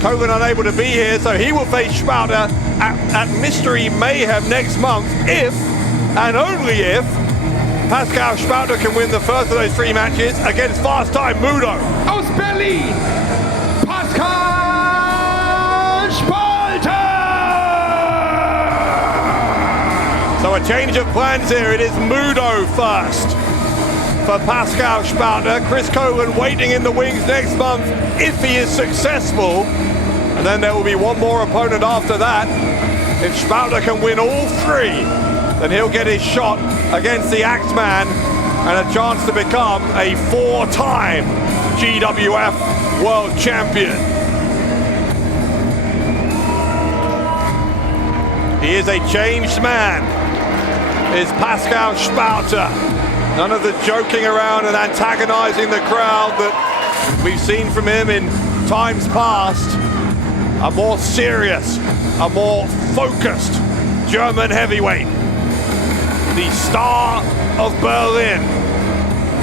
Colan unable to be here, so he will face Spalter at Mystery Mayhem next month if, and only if, Pascal Spalter can win the first of those 3 matches against Fast Time Moodo. Aus Berlin, Pascal Spalter! So a change of plans here. It is Moodo first for Pascal Spalter. Chris Colan waiting in the wings next month if he is successful. And then there will be one more opponent after that. If Spalter can win all 3, then he'll get his shot against the Axeman and a chance to become a 4-time GWF World Champion. He is a changed man, is Pascal Spalter. None of the joking around and antagonizing the crowd that we've seen from him in times past. A more serious, a more focused German heavyweight. The star of Berlin,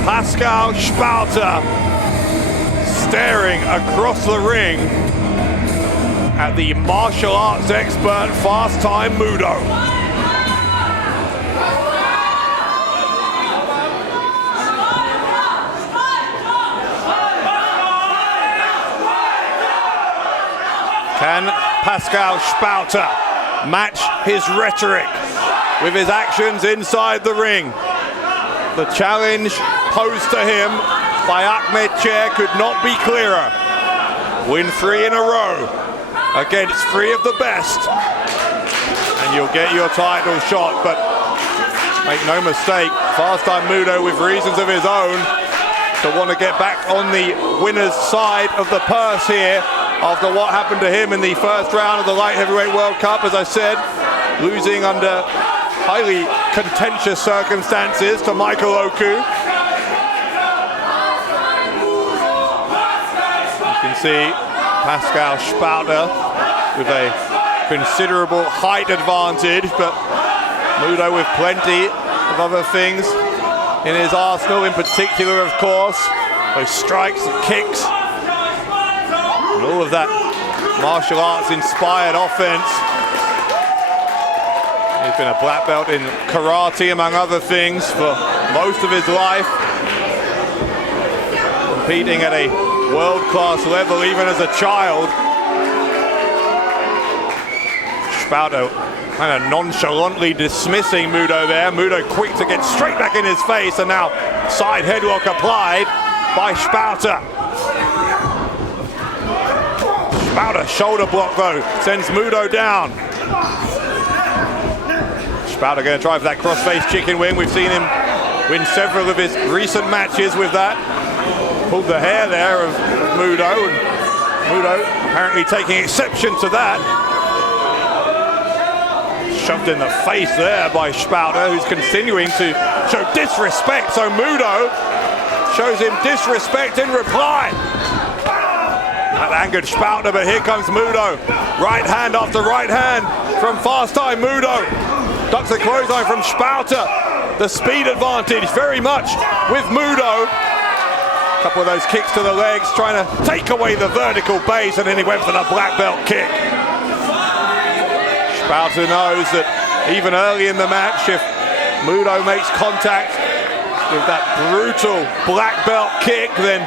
Pascal Spalter, staring across the ring at the martial arts expert Fast Time Moodo. Can Pascal Spalter match his rhetoric with his actions inside the ring? The challenge posed to him by Ahmed Chair could not be clearer. Win 3 in a row against 3 of the best, and you'll get your title shot. But make no mistake, Fast Time Moodo, with reasons of his own, to want to get back on the winner's side of the purse here after what happened to him in the first round of the Light Heavyweight World Cup. As I said, losing under highly contentious circumstances to Michael Oku. You can see Pascal Spalter with a considerable height advantage, but Moodo with plenty of other things in his arsenal, in particular, of course, those strikes and kicks and all of that martial arts inspired offense. He's been a black belt in karate, among other things, for most of his life, competing at a world-class level even as a child. Spalter kind of nonchalantly dismissing Moodo there. Moodo quick to get straight back in his face, and now side headlock applied by Spalter. Spalter shoulder block though, sends Moodo down. Spalter going to try for that crossface chicken wing. We've seen him win several of his recent matches with that. Pulled the hair there of Moodo, and Moodo apparently taking exception to that. Shoved in the face there by Spalter, who's continuing to show disrespect. So Moodo shows him disrespect in reply. That angered Spalter, but here comes Moodo. Right hand after right hand from Fast Time Moodo. ducks the clothesline from Spalter. The speed advantage very much with Moodo. A couple of those kicks to the legs, trying to take away the vertical base, and then he went for the black belt kick. Spalter knows that even early in the match, if Moodo makes contact with that brutal black belt kick, then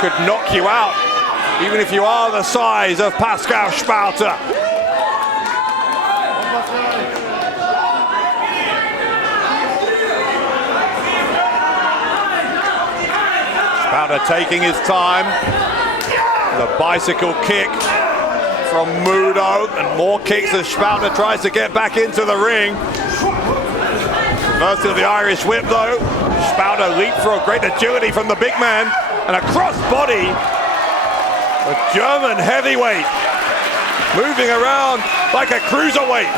could knock you out, even if you are the size of Pascal Spalter. Spalter taking his time. The bicycle kick from Moodo, and more kicks as Spalter tries to get back into the ring. Reversal of the Irish whip though. Spalter leapfrog, great agility from the big man, and a crossbody. A German heavyweight moving around like a cruiserweight.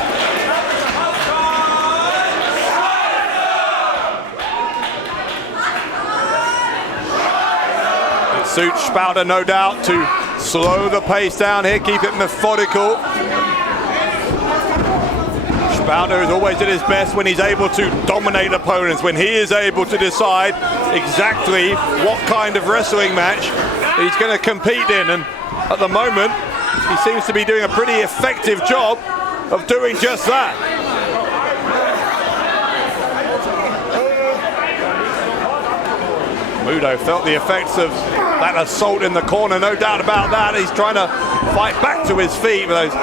It suits Spalter, no doubt, to slow the pace down here, keep it methodical. Spalter is always at his best when he's able to dominate opponents, when he is able to decide exactly what kind of wrestling match he's going to compete in. And at the moment, he seems to be doing a pretty effective job of doing just that. Moodo felt the effects of that assault in the corner, no doubt about that. He's trying to fight back to his feet with those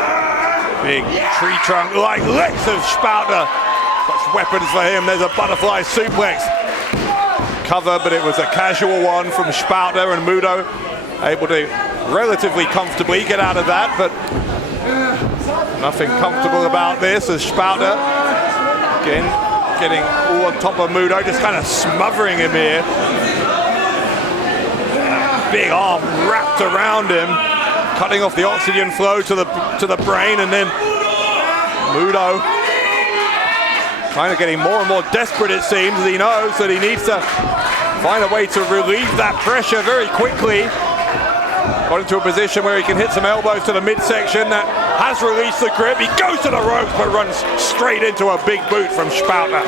big tree trunk like legs of Spalter. Such weapons for him. There's a butterfly suplex cover, but it was a casual one from Spalter, and Moodo able to relatively comfortably get out of that, but nothing comfortable about this as Spalter again getting all on top of Moodo, just kind of smothering him here. Big arm wrapped around him, cutting off the oxygen flow to the brain, and then Moodo kind of getting more and more desperate, it seems, as he knows that he needs to find a way to relieve that pressure very quickly. Got into a position where he can hit some elbows to the midsection. That has released the grip. He goes to the ropes, but runs straight into a big boot from Spalter.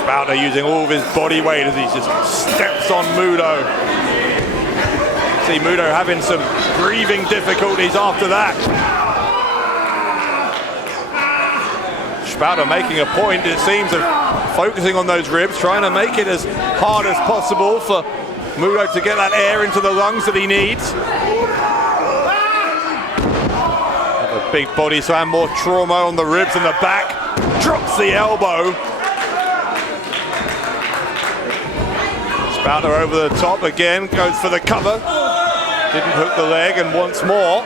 Spalter using all of his body weight as he just steps on Moodo. See Moodo having some breathing difficulties after that. Spalter making a point, it seems, of focusing on those ribs, trying to make it as hard as possible for Moodo to get that air into the lungs that he needs. A big body slam, more trauma on the ribs and the back. Drops the elbow. Spalter over the top again, goes for the cover. Didn't hook the leg, and once more,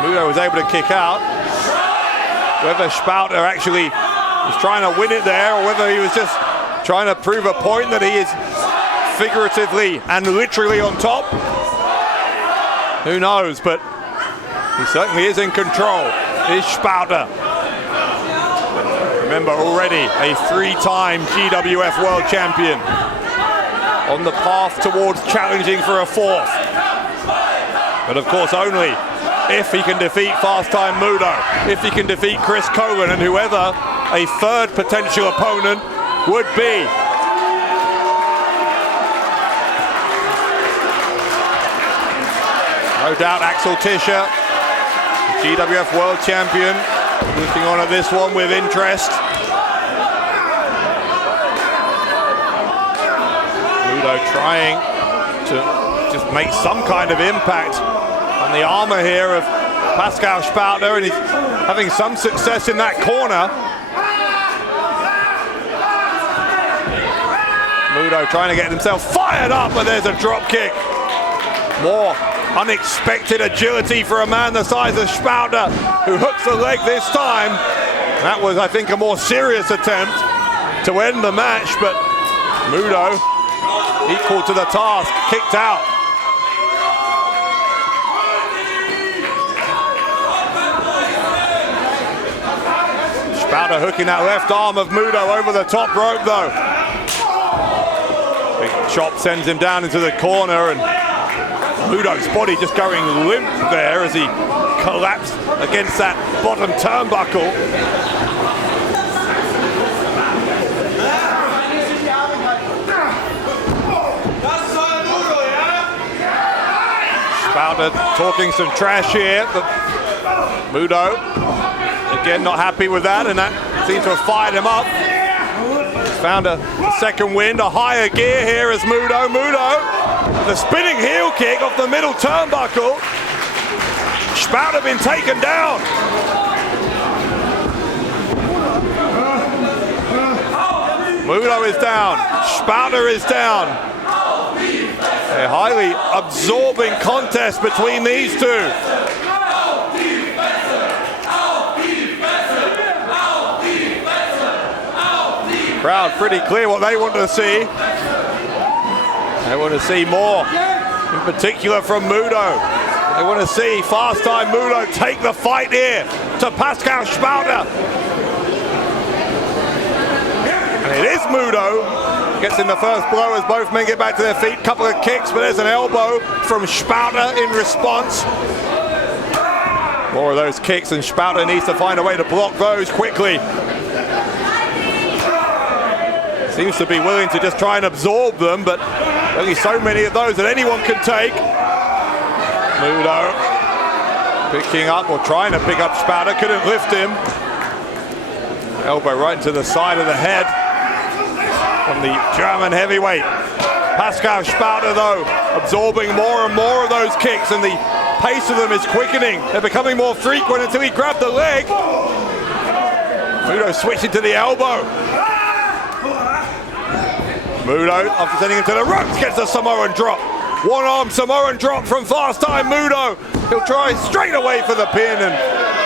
Moodo was able to kick out. Whether Spalter actually was trying to win it there, or whether he was just trying to prove a point that he is figuratively and literally on top, who knows, but he certainly is in control, is Spalter. Remember, already a 3-time GWF World Champion, on the path towards challenging for a 4th. But of course only if he can defeat Fast Time Moodo, if he can defeat Chris Cohen, and whoever a 3rd potential opponent would be. No doubt Axel Tischer, the GWF World Champion, looking on at this one with interest. Moodo trying to just make some kind of impact on the armor here of Pascal Spalter, and he's having some success in that corner. Moodo trying to get himself fired up, but there's a drop kick. More unexpected agility for a man the size of Spalter, who hooks the leg this time. That was, I think, a more serious attempt to end the match, but Moodo equal to the task, kicked out. Spalter hooking that left arm of Moodo over the top rope though. Big chop sends him down into the corner, and Moodo's body just going limp there as he collapsed against that bottom turnbuckle. Spalter talking some trash here, but Moodo again not happy with that, and that seems to have fired him up. He's found a second wind, a higher gear here as Moodo, the spinning heel kick off the middle turnbuckle. Spalter been taken down. Moodo is down, Spalter is down. A highly absorbing contest between these two. Crowd pretty clear what they want to see. They want to see more, in particular from Moodo. They want to see Fast Time Moodo take the fight here to Pascal Spalter. And it is Moodo. Gets in the first blow as both men get back to their feet. Couple of kicks, but there's an elbow from Spalter in response. More of those kicks, and Spalter needs to find a way to block those quickly. Seems to be willing to just try and absorb them, but only so many of those that anyone can take. Moodo picking up, or trying to pick up Spalter, couldn't lift him. Elbow right into the side of the head from the German heavyweight. Pascal Spalter, though, absorbing more and more of those kicks, and the pace of them is quickening. They're becoming more frequent until he grabbed the leg. Moodo switching to the elbow. Moodo, after sending him to the ropes, gets a Samoan drop. One-arm Samoan drop from Fast Time Moodo. He'll try straight away for the pin, and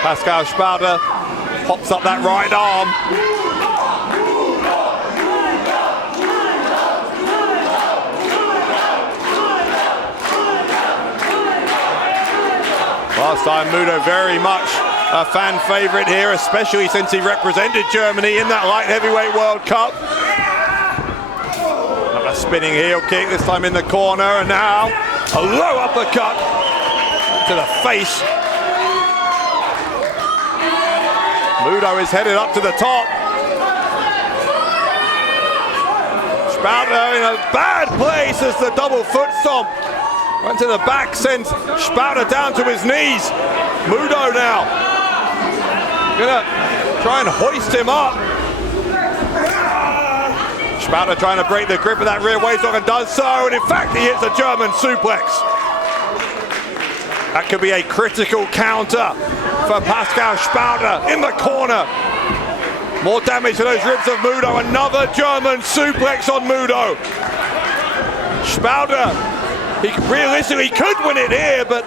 Pascal Spalter pops up that right arm. Fast Time Moodo very much a fan favorite here, especially since he represented Germany in that light heavyweight World Cup. Another spinning heel kick, this time in the corner, and now a low uppercut to the face. Moodo is headed up to the top. Spalter in a bad place as the double foot stomp. Run to the back, sends Spalter down to his knees. Moodo now gonna try and hoist him up. Spalter trying to break the grip of that rear waistlock, and does so, and in fact he hits a German suplex. That could be a critical counter for Pascal Spalter in the corner. More damage to those ribs of Moodo. Another German suplex on Moodo. Spalter, he realistically could win it here, but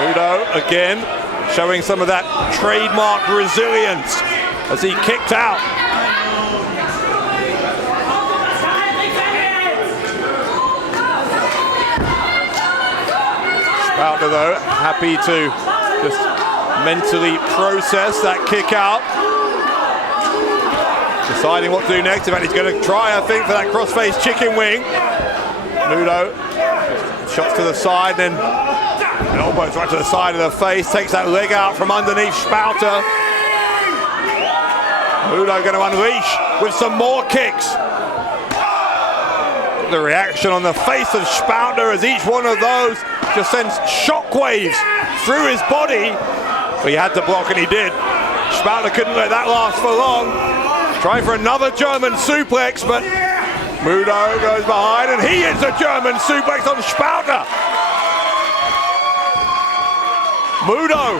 Moodo again showing some of that trademark resilience as he kicked out. Spalter, though, happy to just mentally process that kick out. Deciding what to do next. In fact, he's going to try, I think, for that crossface chicken wing. Moodo, shots to the side, then elbows right to the side of the face, takes that leg out from underneath Spalter. Moodo going to unleash with some more kicks. The reaction on the face of Spalter as each one of those just sends shockwaves through his body. But he had to block, and he did. Spalter couldn't let that last for long. Trying for another German suplex, but Moodo goes behind, and he hits a German suplex on Spalter. Moodo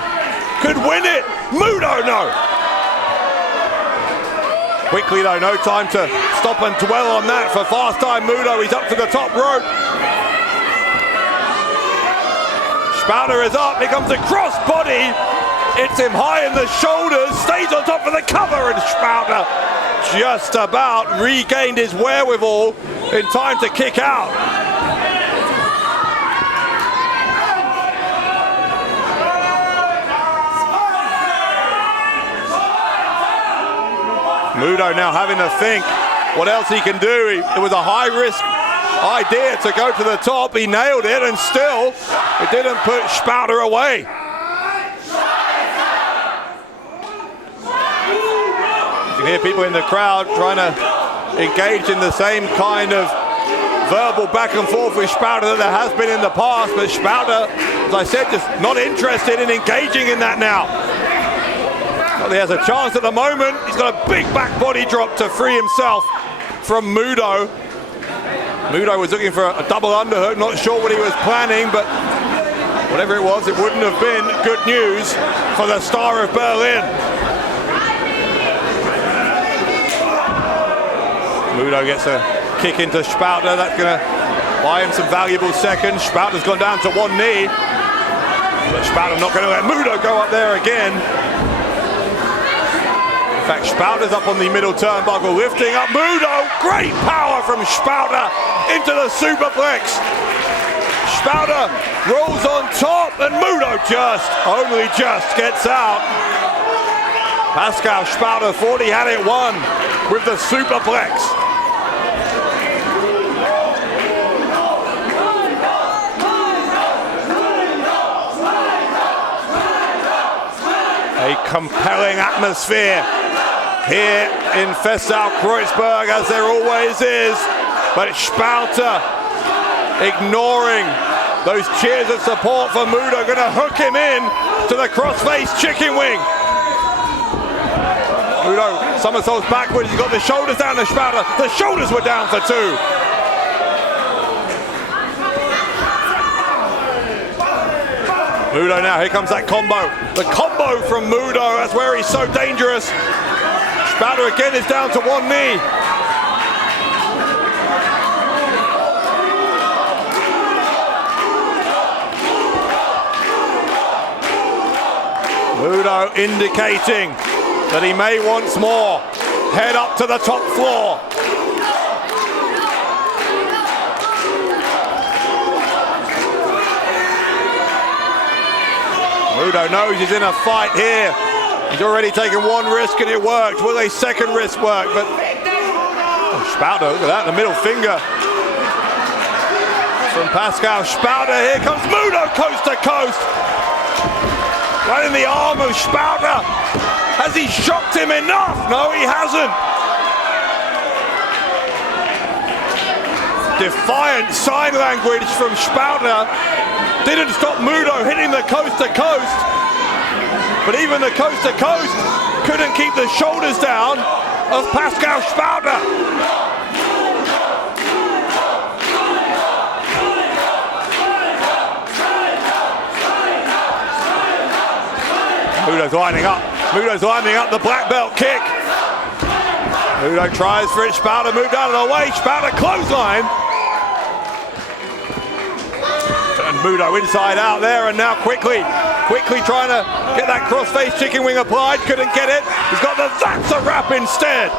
could win it. Moodo, no. Quickly, though, no time to stop and dwell on that for Fast Time Moodo. He's up to the top rope. Spalter is up. Here comes the crossbody. Hits him high in the shoulders. Stays on top of the cover, and Spalter just about regained his wherewithal in time to kick out. Moodo now having to think what else he can do. It was a high risk idea to go to the top. He nailed it, and still it didn't put Spalter away. You can hear people in the crowd trying to engage in the same kind of verbal back and forth with Spalter that there has been in the past, but Spalter, as I said, just not interested in engaging in that now. Well, he has a chance at the moment. He's got a big back body drop to free himself from Moodo. Moodo was looking for a double underhook, not sure what he was planning, but whatever it was, it wouldn't have been good news for the star of Berlin. Moodo gets a kick into Spalter. That's going to buy him some valuable seconds. Spalter's gone down to one knee, but Spalter not going to let Moodo go up there again. In fact, Spalter's up on the middle turnbuckle, lifting up Moodo. Great power from Spalter into the superplex. Spalter rolls on top, and Moodo only just gets out. Pascal Spalter thought he had it won with the superplex. A compelling atmosphere here in Festsaal-Kreuzberg, as there always is, but Spalter ignoring those cheers of support for Moodo, going to hook him in to the crossface chicken wing. Moodo somersaults backwards, he's got the shoulders down to Spalter. The shoulders were down for two. Moodo now, here comes that combo. The combo from Moodo, that's where he's so dangerous. Spalter again is down to one knee. Moodo indicating that he may once more head up to the top floor. Moodo knows he's in a fight here. He's already taken one risk and it worked. Will a second risk work? But Spalter, look at that, the middle finger from Pascal Spalter. Here comes Moodo, coast to coast. Right in the arm of Spalter. Has he shocked him enough? No, he hasn't. Defiant sign language from Spalter didn't stop Moodo hitting the coast to coast, but even the coast to coast couldn't keep the shoulders down of Pascal Spalter. Moodo's lining up the black belt kick. Moodo tries for it, Spalter moved out of the way, Spalter clothesline. And Moodo inside out there, and now quickly trying to get that crossface chicken wing applied, couldn't get it. He's got the that's a wrap instead.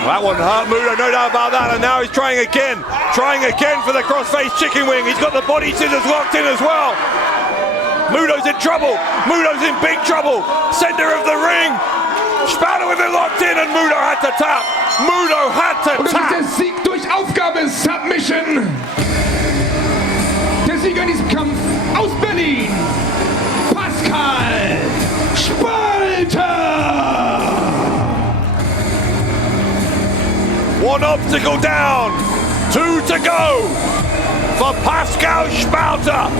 Well, that one hurt Moodo, no doubt about that, and now he's trying again for the crossface chicken wing. He's got the body scissors locked in as well. Moodo's in trouble, Moodo's in big trouble. Center of the ring, Spalter with it locked in, and Moodo had to tap. Moodo had to Und das tap. ist der Sieg durch Aufgabe, Submission. Der Sieger in diesem Kampf aus Berlin, Pascal Spalter. One obstacle down, two to go for Pascal Spalter.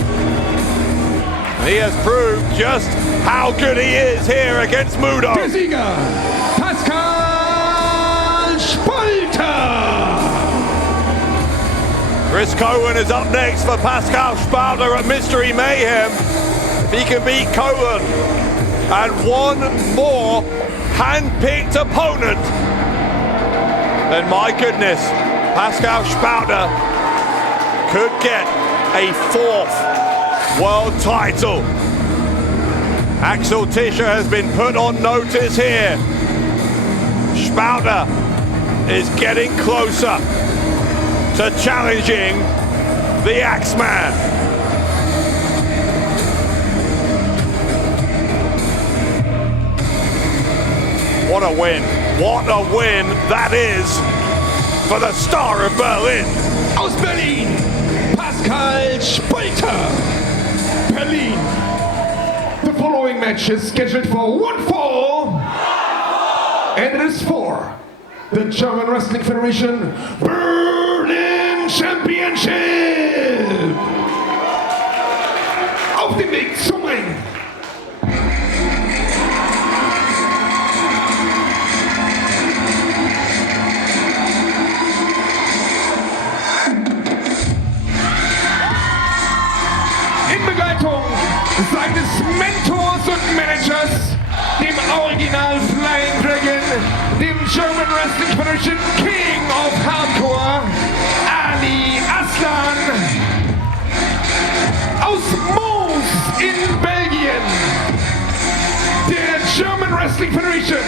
He has proved just how good he is here against Moodo. Der Sieger, Pascal Spalter. Chris Cohen is up next for Pascal Spalter at Mystery Mayhem. If he can beat Cohen and one more hand-picked opponent, then my goodness, Pascal Spalter could get a fourth world title. Axel Tischer has been put on notice here. Spalter is getting closer to challenging the Axeman. What a win. What a win that is for the star of Berlin. Aus Berlin, Pascal Spalter. Berlin. The following match is scheduled for 1 fall. And it is for the German Wrestling Federation Berlin Championship. Auf dem Weg zum Ring. In Begleitung seines Mentors und Managers, dem Original Flying Dragon, dem German Wrestling Federation King of Hardcore, Aslan. Aus Moos in Belgien, der German Wrestling Federation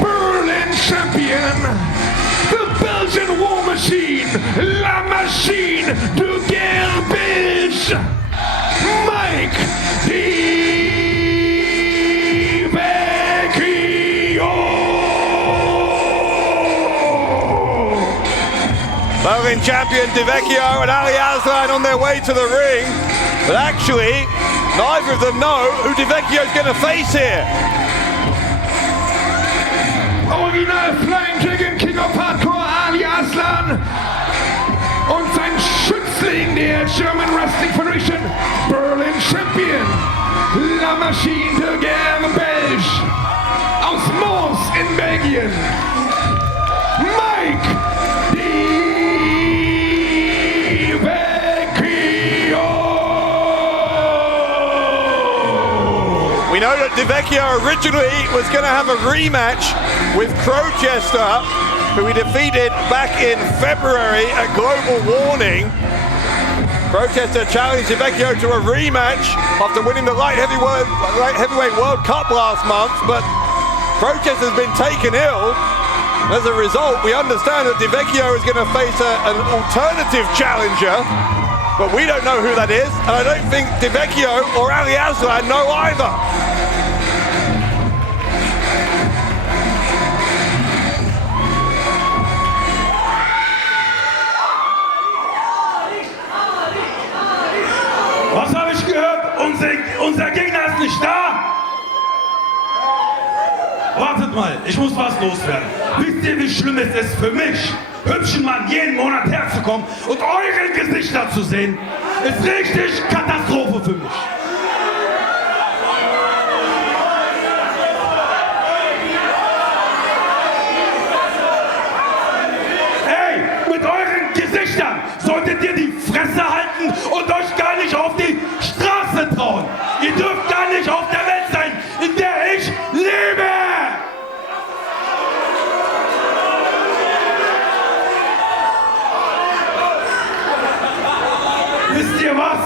Berlin Champion, the Belgian War Machine, La Machine de Guerre Belge, Mike Vecchio. Berlin champion Vecchio and Aslan on their way to the ring. But actually, neither of them know who Vecchio is going to face here. Original Flying Dragon, King of Hardcore, Aslan. Und sein Schützling, der German Wrestling Federation Berlin Champion, La Machine de Guerre Belge. Aus Moos in Belgien, Mike We know that Vecchio originally was going to have a rematch with Crowchester, who he defeated back in February at Global Warning. Crowchester challenged Vecchio to a rematch after winning the light heavyweight World Cup last month, but Crowchester's been taken ill. As a result, we understand that Vecchio is going to face an alternative challenger, but we don't know who that is, and I don't think Vecchio or Aslan know either. Was habe ich gehört? Unser Gegner ist nicht da? Wartet mal, ich muss was loswerden. Wisst ihr, wie schlimm es ist für mich, hübschen Mann jeden Monat herzukommen und eure Gesichter zu sehen? Ist richtig Katastrophe für mich. Hey, mit euren Gesichtern solltet ihr die Fresse halten und euch gar nicht auf die Straße trauen. Ihr dürft gar nicht auf der Welt sein, in der ich lebe. Wisst ihr was?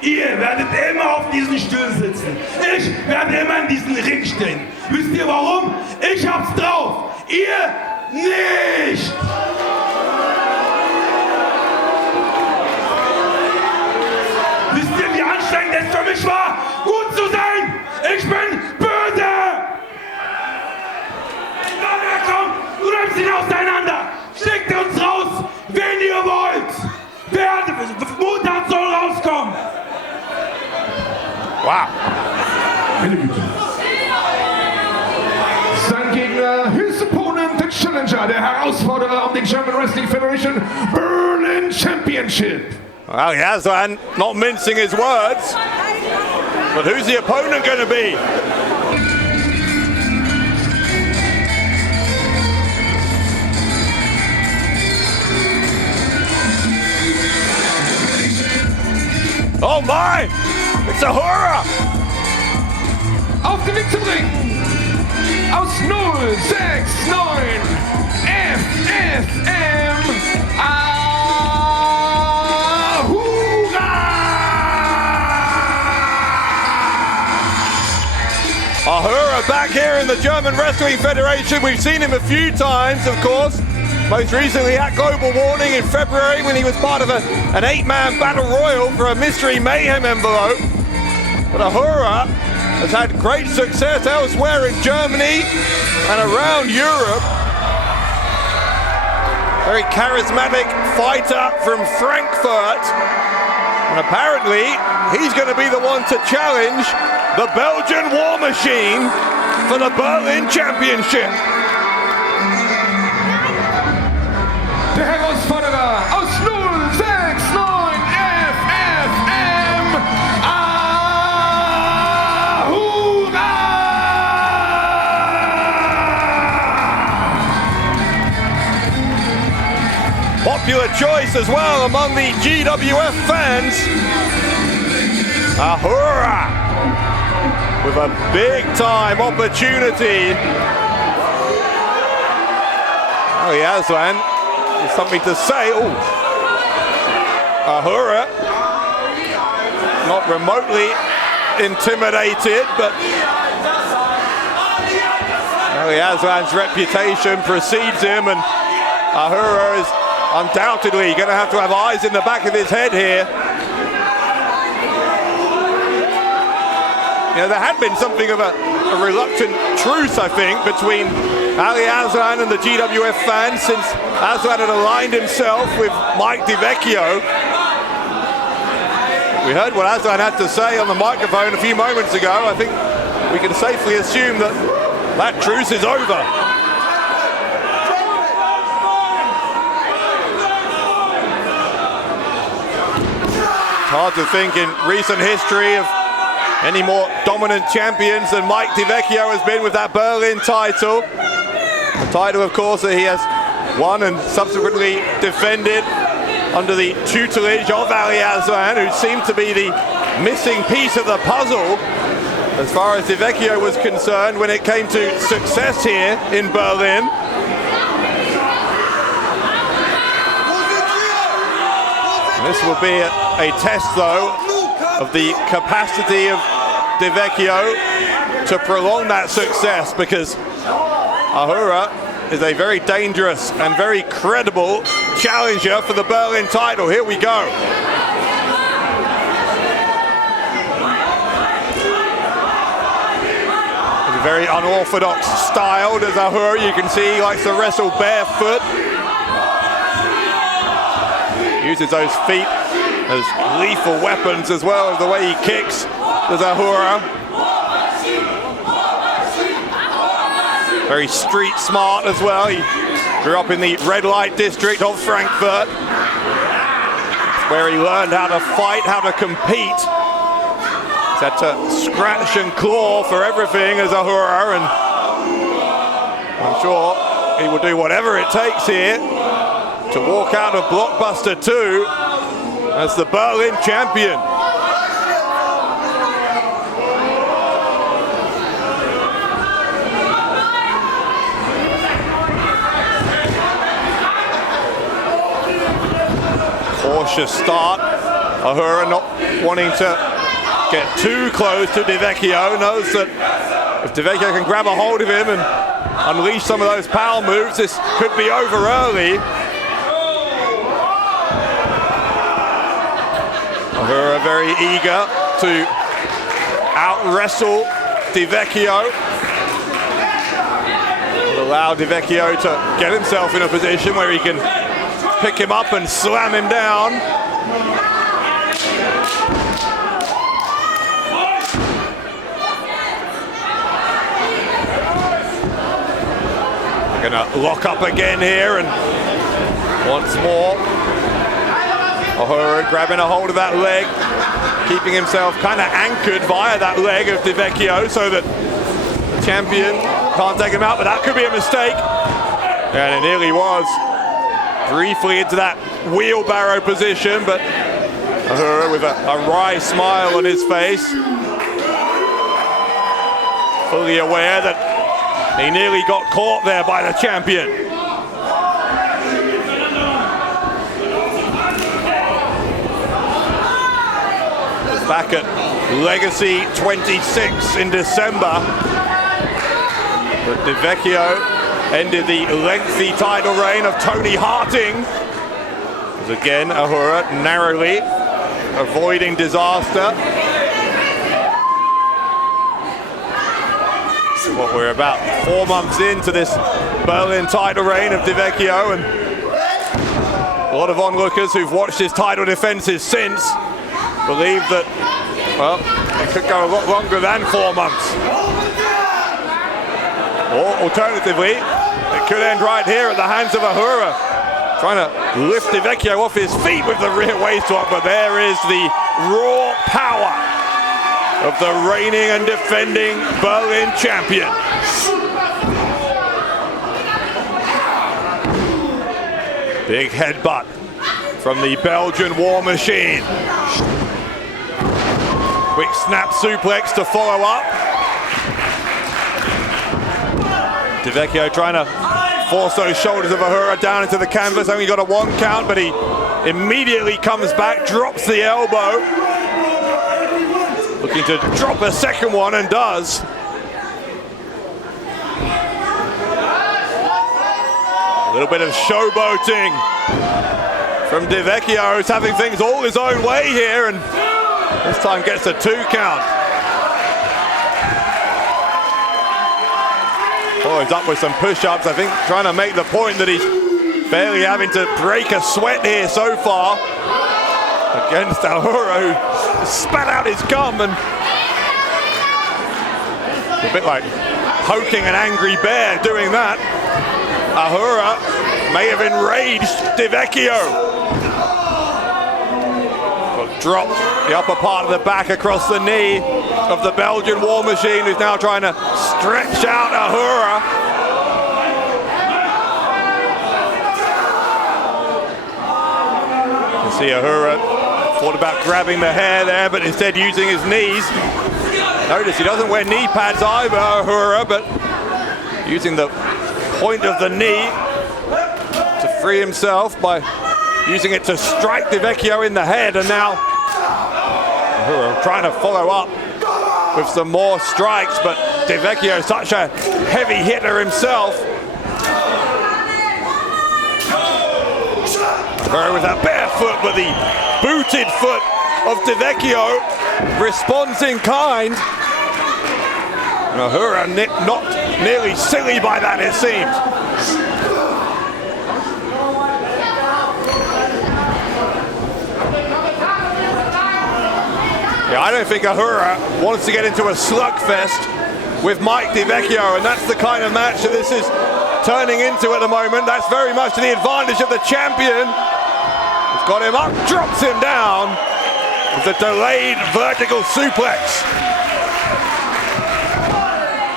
Ihr werdet immer auf diesen Stühlen sitzen. Ich werde immer in diesen Ring stehen. Wisst ihr warum? Ich hab's drauf. Ihr nicht. Wisst ihr, wie anstrengend es für mich war, gut zu sein? Ich bin böse. Egal wer kommt, du nimmst ihn auseinander. Schickt uns raus, wen ihr wollt. Montag soll rauskommen! Wow. Sein Gegner, his opponent, the challenger, der Herausforderer um die German Wrestling Federation Berlin Championship. Well, Aslan not mincing his words, but who's the opponent going to be? Oh my! It's a horror! Auf dem Weg zum Ring! Aus 069 FFM Ahura back here in the German Wrestling Federation. We've seen him a few times, of course. Most recently at Global Warning in February when he was part of an 8-man battle royal for a mystery Mayhem envelope. But Ahura has had great success elsewhere in Germany and around Europe. very charismatic fighter from Frankfurt. And apparently, he's going to be the one to challenge the Belgian War Machine for the Berlin Championship. Der Herausforderer aus 069 FFM, Ahura! Popular choice as well among the GWF fans. Ahura with a big time opportunity. Oh yeah, Aslan. Something to say. Oh, Ahura not remotely intimidated, but Aslan's reputation precedes him, and Ahura is undoubtedly going to have eyes in the back of his head here. You know, there had been something of a reluctant truce, I think, between Aslan and the GWF fans since Aslan had aligned himself with Mike Vecchio. We heard what Aslan had to say on the microphone a few moments ago. I think we can safely assume that that truce is over. It's hard to think in recent history of any more dominant champions than Mike Vecchio has been with that Berlin title. A title, of course, that he has won and subsequently defended under the tutelage of Aslan, who seemed to be the missing piece of the puzzle as far as Vecchio was concerned when it came to success here in Berlin. This will be a test, though, of the capacity of Vecchio to prolong that success, because Ahura is a very dangerous and very credible challenger for the Berlin title. Here we go. It's a very unorthodox style. As Ahura, you can see, he likes to wrestle barefoot. Uses those feet as lethal weapons as well as the way he kicks. There's Ahura. Very street smart as well. He grew up in the red light district of Frankfurt. It's where he learned how to fight, how to compete. He's had to scratch and claw for everything as Ahura, and I'm sure he will do whatever it takes here to walk out of Blockbuster 2 as the Berlin champion. Cautious start. Ahura not wanting to get too close to Vecchio, knows that if Vecchio can grab a hold of him and unleash some of those power moves, this could be over early. Ahura very eager to out-wrestle Vecchio. Will allow Vecchio to get himself in a position where he can pick him up and slam him down. They're gonna lock up again here, and once more Ahura grabbing a hold of that leg, keeping himself kind of anchored via that leg of Vecchio so that the champion can't take him out, but that could be a mistake. And it nearly was. Briefly into that wheelbarrow position, but Ahura with a wry smile on his face, fully aware that he nearly got caught there by the champion. Back at Legacy 26 in December, but Vecchio ended the lengthy title reign of Toni Harting. As again, Ahura narrowly avoiding disaster. What, we're about 4 months into this Berlin title reign of Vecchio, and A lot of onlookers who've watched his title defenses since believe that, well, it could go a lot longer than 4 months. Or alternatively, it could end right here at the hands of Ahura, trying to lift Vecchio off his feet with the rear waist lock, but there is the raw power of the reigning and defending Berlin champion. Big headbutt from the Belgian War Machine. Quick snap suplex to follow up. Vecchio trying to force those shoulders of Ahura down into the canvas. Only got a 1 count, but he immediately comes back, drops the elbow. Looking to drop a second one, and does. A little bit of showboating from Vecchio, who's having things all his own way here, and this time gets a 2 count. Follows up with some push-ups, I think, trying to make the point that he's barely having to break a sweat here so far against Ahura, who spat out his gum, and a bit like poking an angry bear doing that. Ahura may have enraged Vecchio. Dropped the upper part of the back across the knee of the Belgian War Machine, who's now trying to stretch out Ahura. You see Ahura thought about grabbing the hair there, but instead using his knees. Notice he doesn't wear knee pads either, Ahura, but using the point of the knee to free himself by using it to strike Vecchio in the head, and now Ahura trying to follow up with some more strikes, but Vecchio is such a heavy hitter himself. Ahura with that bare foot, but the booted foot of Vecchio responds in kind. And Ahura not nearly silly by that, it seems. Yeah, I don't think Ahura wants to get into a slugfest with Mike Vecchio, and that's the kind of match that this is turning into at the moment. That's very much to the advantage of the champion. He's got him up, drops him down with a delayed vertical suplex.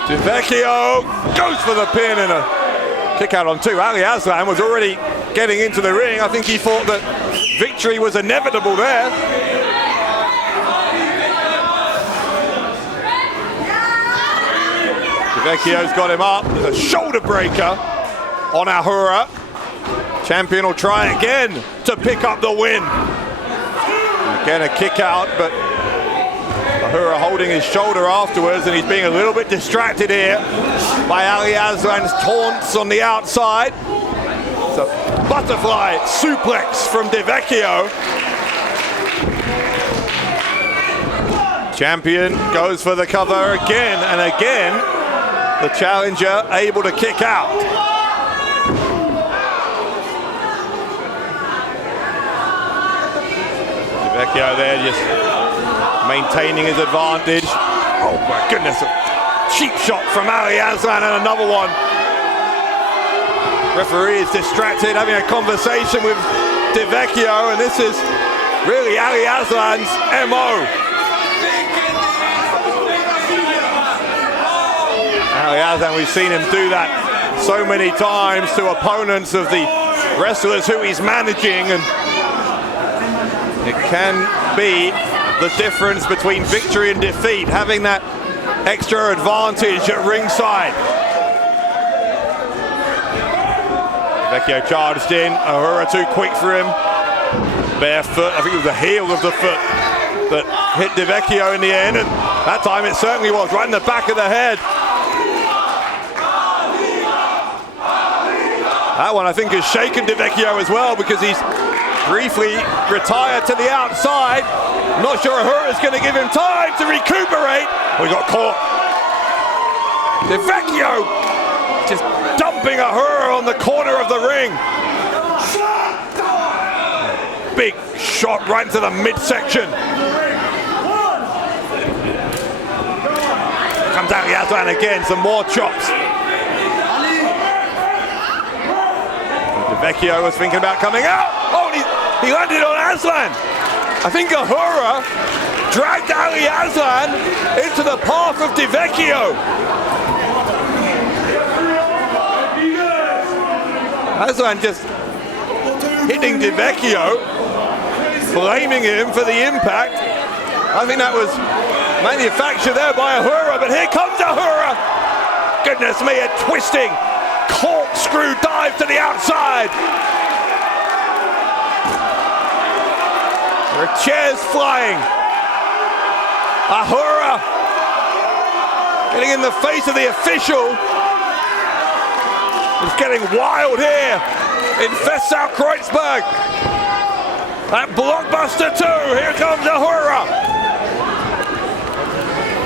Vecchio goes for the pin, and a kick out on 2. Ali Aslan was already getting into the ring. I think he thought that victory was inevitable there. Vecchio's got him up. There's a shoulder breaker on Ahura. Champion will try again to pick up the win. Again, a kick out, but Ahura holding his shoulder afterwards, and he's being a little bit distracted here by Ali Aslan's taunts on the outside. It's a butterfly suplex from Vecchio. Champion goes for the cover again and again. The challenger able to kick out. Vecchio there just maintaining his advantage. Oh my goodness, a cheap shot from Ali Aslan, and another one. Referee is distracted, having a conversation with Vecchio, and this is really Ali Aslan's MO. Ali Aslan, we've seen him do that so many times to opponents of the wrestlers who he's managing, and it can be the difference between victory and defeat, having that extra advantage at ringside. Vecchio charged in, Ahura too quick for him. Bare foot, I think it was the heel of the foot that hit Vecchio in the end, and that time it certainly was, right in the back of the head. That one I think has shaken Vecchio as well, because he's briefly retired to the outside. I'm not sure Ahura's going to give him time to recuperate. Oh, he got caught. Vecchio just dumping Ahura on the corner of the ring. big shot right into the midsection. Comes out Aslan again, some more chops. Vecchio was thinking about coming out. Oh, he landed on Aslan. I think Ahura dragged Aslan into the path of Vecchio. Aslan just hitting Vecchio, blaming him for the impact. I think that was manufactured there by Ahura, but here comes Ahura. Goodness me, a twisting corkscrew dive to the outside. There are chairs flying. Ahura getting in the face of the official. It's getting wild here in Festsaal-Kreuzberg. At Blockbuster 2, here comes Ahura.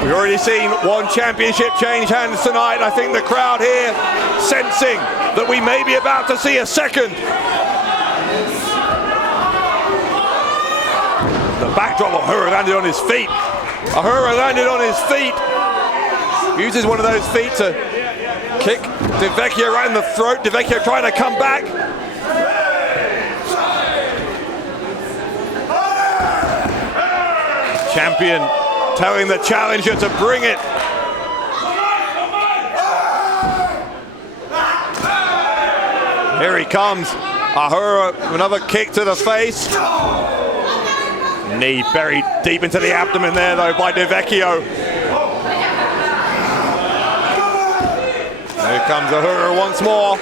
We've already seen one championship change hands tonight. I think the crowd here sensing that we may be about to see a second. The backdrop of Ahura landed on his feet. Ahura landed on his feet. Uses one of those feet to kick Vecchio right in the throat. Vecchio trying to come back. Champion telling the challenger to bring it. Here he comes. Ahura, another kick to the face. Knee buried deep into the abdomen there though by Vecchio. Here comes Ahura once more.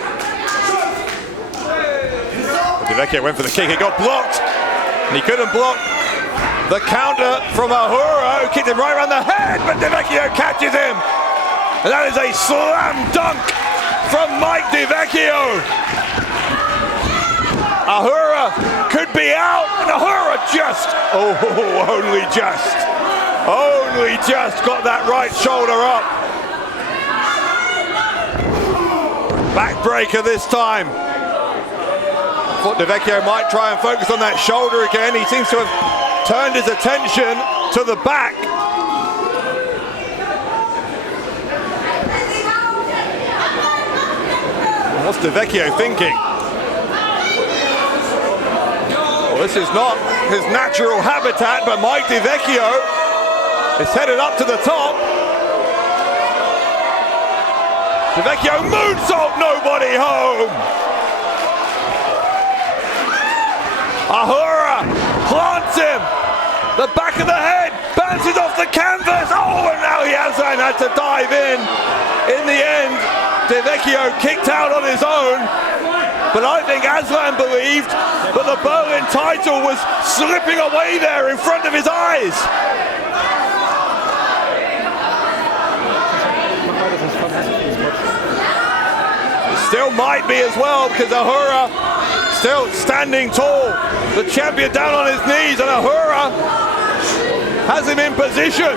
Vecchio went for the kick, it got blocked. And he couldn't block the counter from Ahura, who kicked him right around the head, but Vecchio catches him. And that is a slam dunk from Vecchio. Ahura could be out, and Ahura only just got that right shoulder up. Backbreaker this time. I thought Vecchio might try and focus on that shoulder again. He seems to have turned his attention to the back. What's Vecchio thinking? Well, this is not his natural habitat, but Vecchio is headed up to the top. Vecchio moonsault, nobody home. Ahura plants him. The back of the head bounces off the canvas. Oh, and now Aslan had to dive in. In the end, Vecchio kicked out on his own. But I think Aslan believed that the Berlin title was slipping away there in front of his eyes. Still might be as well, because Ahura still standing tall. The champion down on his knees, and Ahura has him in position.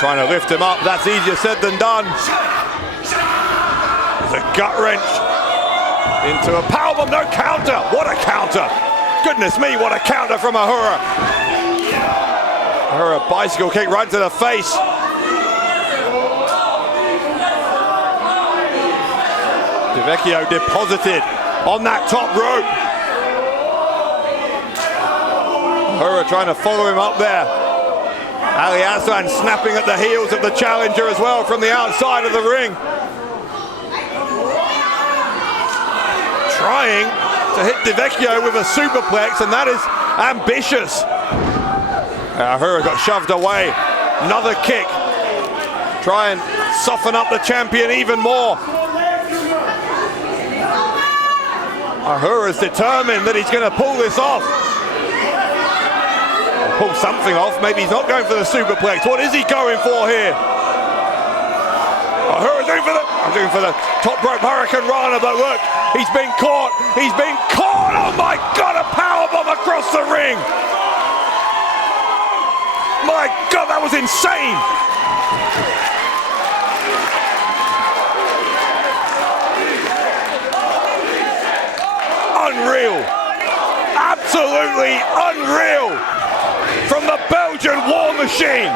Trying to lift him up, that's easier said than done. The gut wrench into a powerbomb, no counter. What a counter. Goodness me, what a counter from Ahura. Ahura bicycle kick right to the face. Vecchio deposited on that top rope. Ahura trying to follow him up there. Aslan snapping at the heels of the challenger as well from the outside of the ring. Trying to hit Vecchio with a superplex, and that is ambitious. Ahura got shoved away. Another kick. Try and soften up the champion even more. Ahura's determined that he's going to pull this off. Pull something off. Maybe he's not going for the superplex. What is he going for here? Ahura's going for the top rope Hurricane Rana, but look, he's been caught. He's been caught. Oh my God, a powerbomb across the ring. My God, that was insane. unreal. Absolutely unreal from the Belgian War Machine.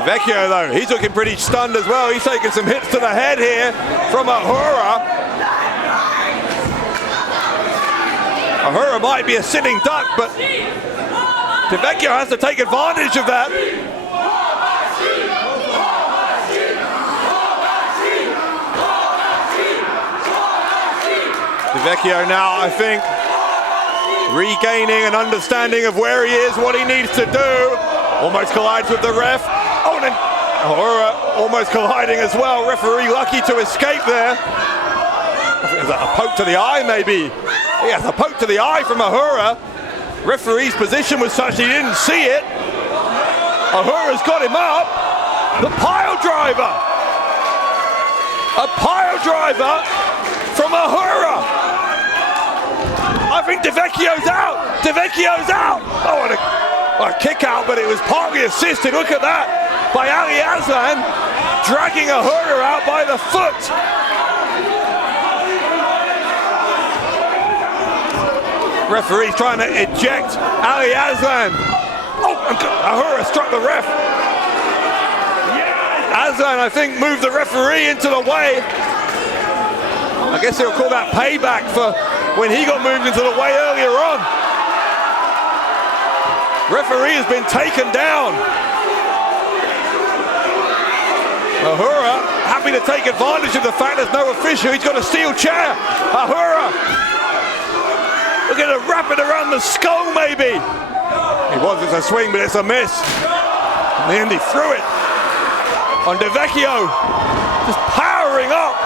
Vecchio though, he's looking pretty stunned as well. He's taking some hits to the head here from Ahura. Ahura might be a sitting duck, but Vecchio has to take advantage of that. Vecchio now, I think, regaining an understanding of where he is, what he needs to do. Almost collides with the ref. Oh, and then Ahura almost colliding as well. Referee lucky to escape there. Is that a poke to the eye, maybe? Yes, a poke to the eye from Ahura. Referee's position was such he didn't see it. Ahura's got him up. The pile driver. A pile driver from Ahura. I think Vecchio's out. Vecchio's out. Oh, what a kick out, but it was partly assisted. Look at that by Ali Aslan, dragging Ahura out by the foot. Referee's trying to eject Ali Aslan. Oh, Ahura struck the ref. Aslan, I think, moved the referee into the way. I guess he'll call that payback for when he got moved into the way earlier on. Referee has been taken down. Ahura happy to take advantage of the fact there's no official. He's got a steel chair. Ahura looking to wrap it around the skull, maybe. It was, it's a swing, but it's a miss. In the end, he threw it on Vecchio, just powering up.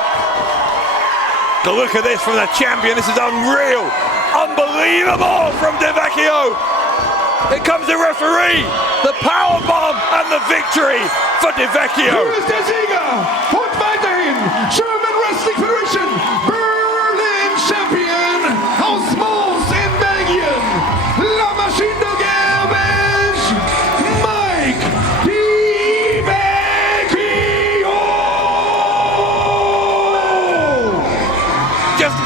The look at this from the champion. This is unreal, unbelievable from Vecchio. Here comes the referee, the power bomb and the victory for Vecchio. Hier ist der Sieger und weiterhin German Wrestling Federation Berlin Champion aus Mons in Belgien, La Machine de Guerre Belge, Mike Vecchio. Just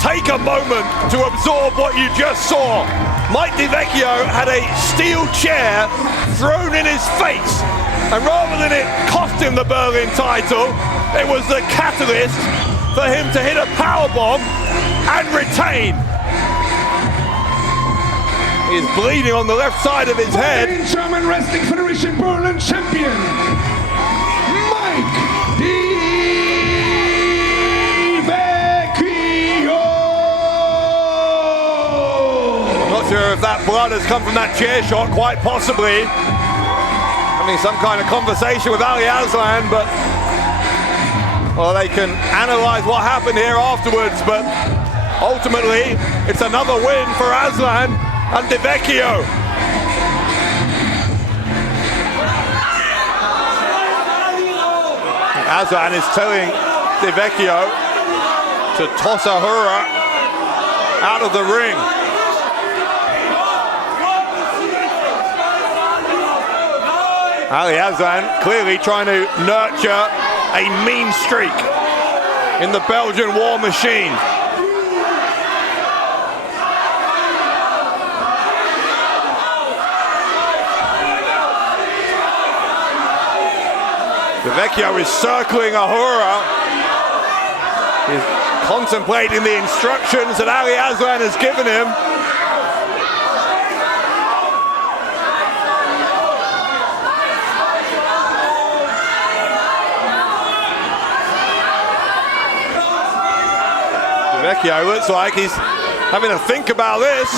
take a moment to absorb what you just saw. Mike Vecchio had a steel chair thrown in his face, and rather than it cost him the Berlin title, it was the catalyst for him to hit a powerbomb and retain. He's bleeding on the left side of his head. German Wrestling Federation Berlin Champion, Mike Not sure if that blood has come from that chair shot, quite possibly. Having some kind of conversation with Ali Aslan, but well, they can analyze what happened here afterwards, but ultimately it's another win for Aslan and Vecchio. Aslan is telling Vecchio to toss Ahura out of the ring. Ali Aslan clearly trying to nurture a mean streak in the Belgian War Machine. Vecchio is circling Ahura. He's contemplating the instructions that Ali Aslan has given him. Vecchio looks like he's having to think about this.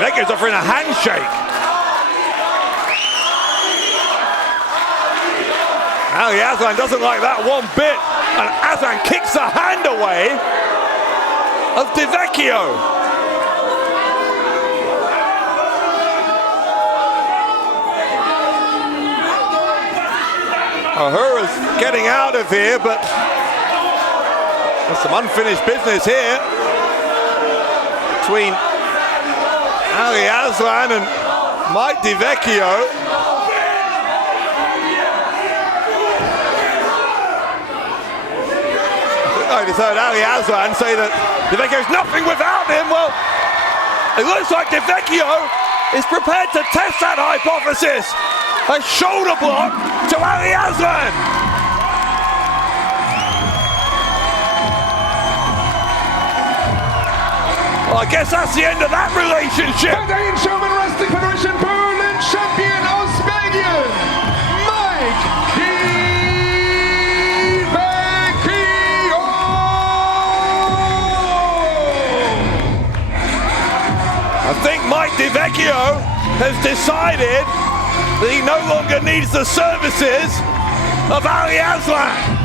Vecchio's offering a handshake. Ali Aslan doesn't like that one bit, and Aslan kicks the hand away of Vecchio. Ahura's getting out of here, but there's some unfinished business here between Aslan and Mike Vecchio. I just heard Aslan say that Vecchio's nothing without him. Well, it looks like Vecchio is prepared to test that hypothesis. A shoulder block to Aslan. Well, I guess that's the end of that relationship. Der German Wrestling Federation Berlin Champion aus Belgien, Mike Vecchio. I think Mike Vecchio has decided that he no longer needs the services of Aslan.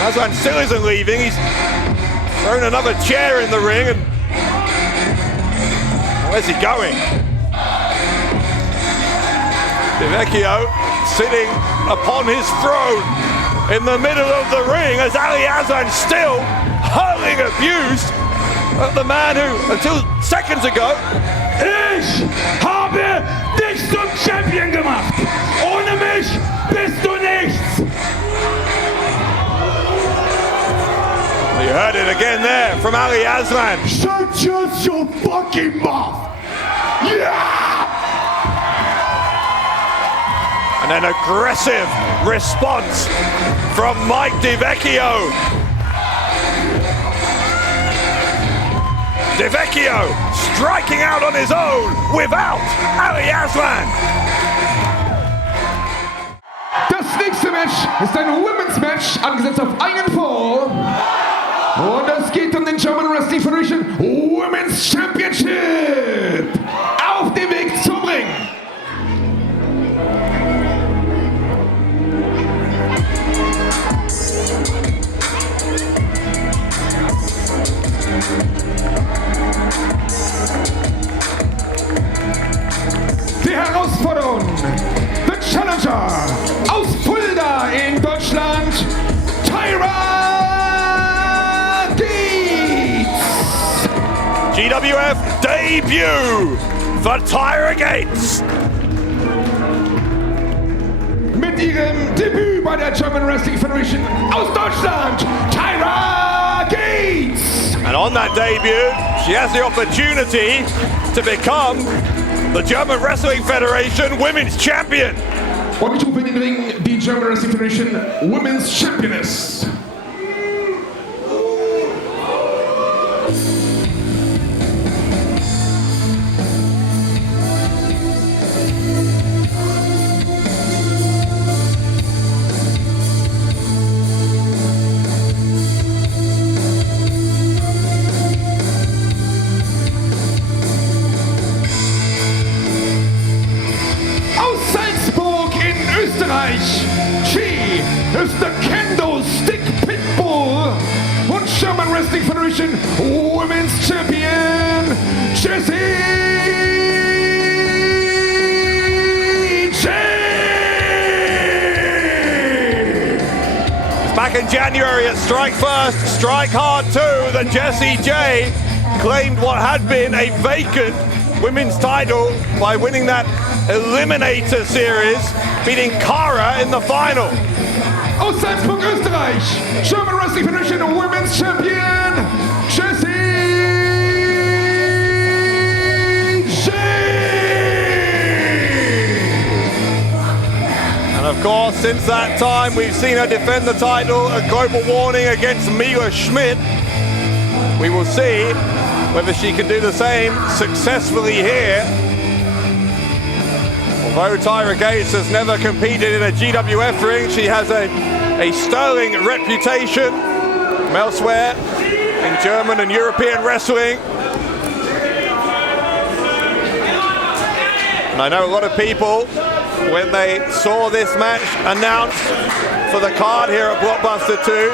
Aslan still isn't leaving. He's thrown another chair in the ring, and where's he going? Vecchio sitting upon his throne in the middle of the ring as Aslan still hurling abuse at the man who, until seconds ago, Ich habe dich zum Champion gemacht. Ohne mich bist du nichts. You heard it again there from Aslan. Shut your fucking mouth. Yeah! And an aggressive response from Mike Vecchio. Vecchio striking out on his own without Aslan. Das nächste Match ist ein Women's Match, angesetzt auf einen Fall. Und es geht um den German Wrestling Federation Women's Championship. Auf dem Weg zum Ring. Die Herausforderung, the Challenger aus Fulda in Deutschland, Tayra Gates. GWF debut for Tayra Gates. Mit ihrem Debüt bei der German Wrestling Federation aus Deutschland, Tayra Gates. And on that debut, she has the opportunity to become the German Wrestling Federation Women's Champion. Und ich rufe in den Ring die German Wrestling Federation Women's Championess. She is the Candlestick Pitbull und German Wrestling Federation Women's Champion, Jessy. Back in January at Strike First, Strike Hard 2, that Jessy J claimed what had been a vacant women's title by winning that Eliminator Series, beating Kara in the final. Aus Salzburg, Österreich, German Wrestling Federation Women's Champion, Jessy J. And of course, since that time, we've seen her defend the title at Global Warning against Mila Schmidt. We will see whether she can do the same successfully here. Although Tayra Gates has never competed in a GWF ring, she has a sterling reputation from elsewhere in German and European wrestling. And I know a lot of people, when they saw this match announced for the card here at Blockbuster 2,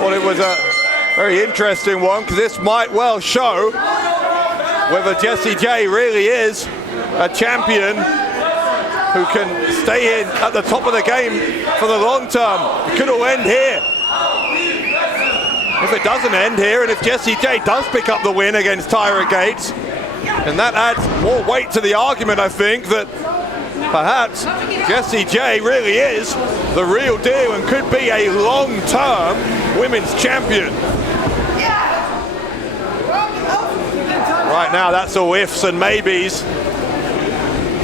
thought it was a very interesting one, because this might well show whether Jessy J really is a champion who can stay in at the top of the game for the long term. It could all end here. if it doesn't end here, and if Jessy J does pick up the win against Tayra Gates, and that adds more weight to the argument, I think, that perhaps Jessy J really is the real deal and could be a long-term women's champion. Right now, that's all ifs and maybes.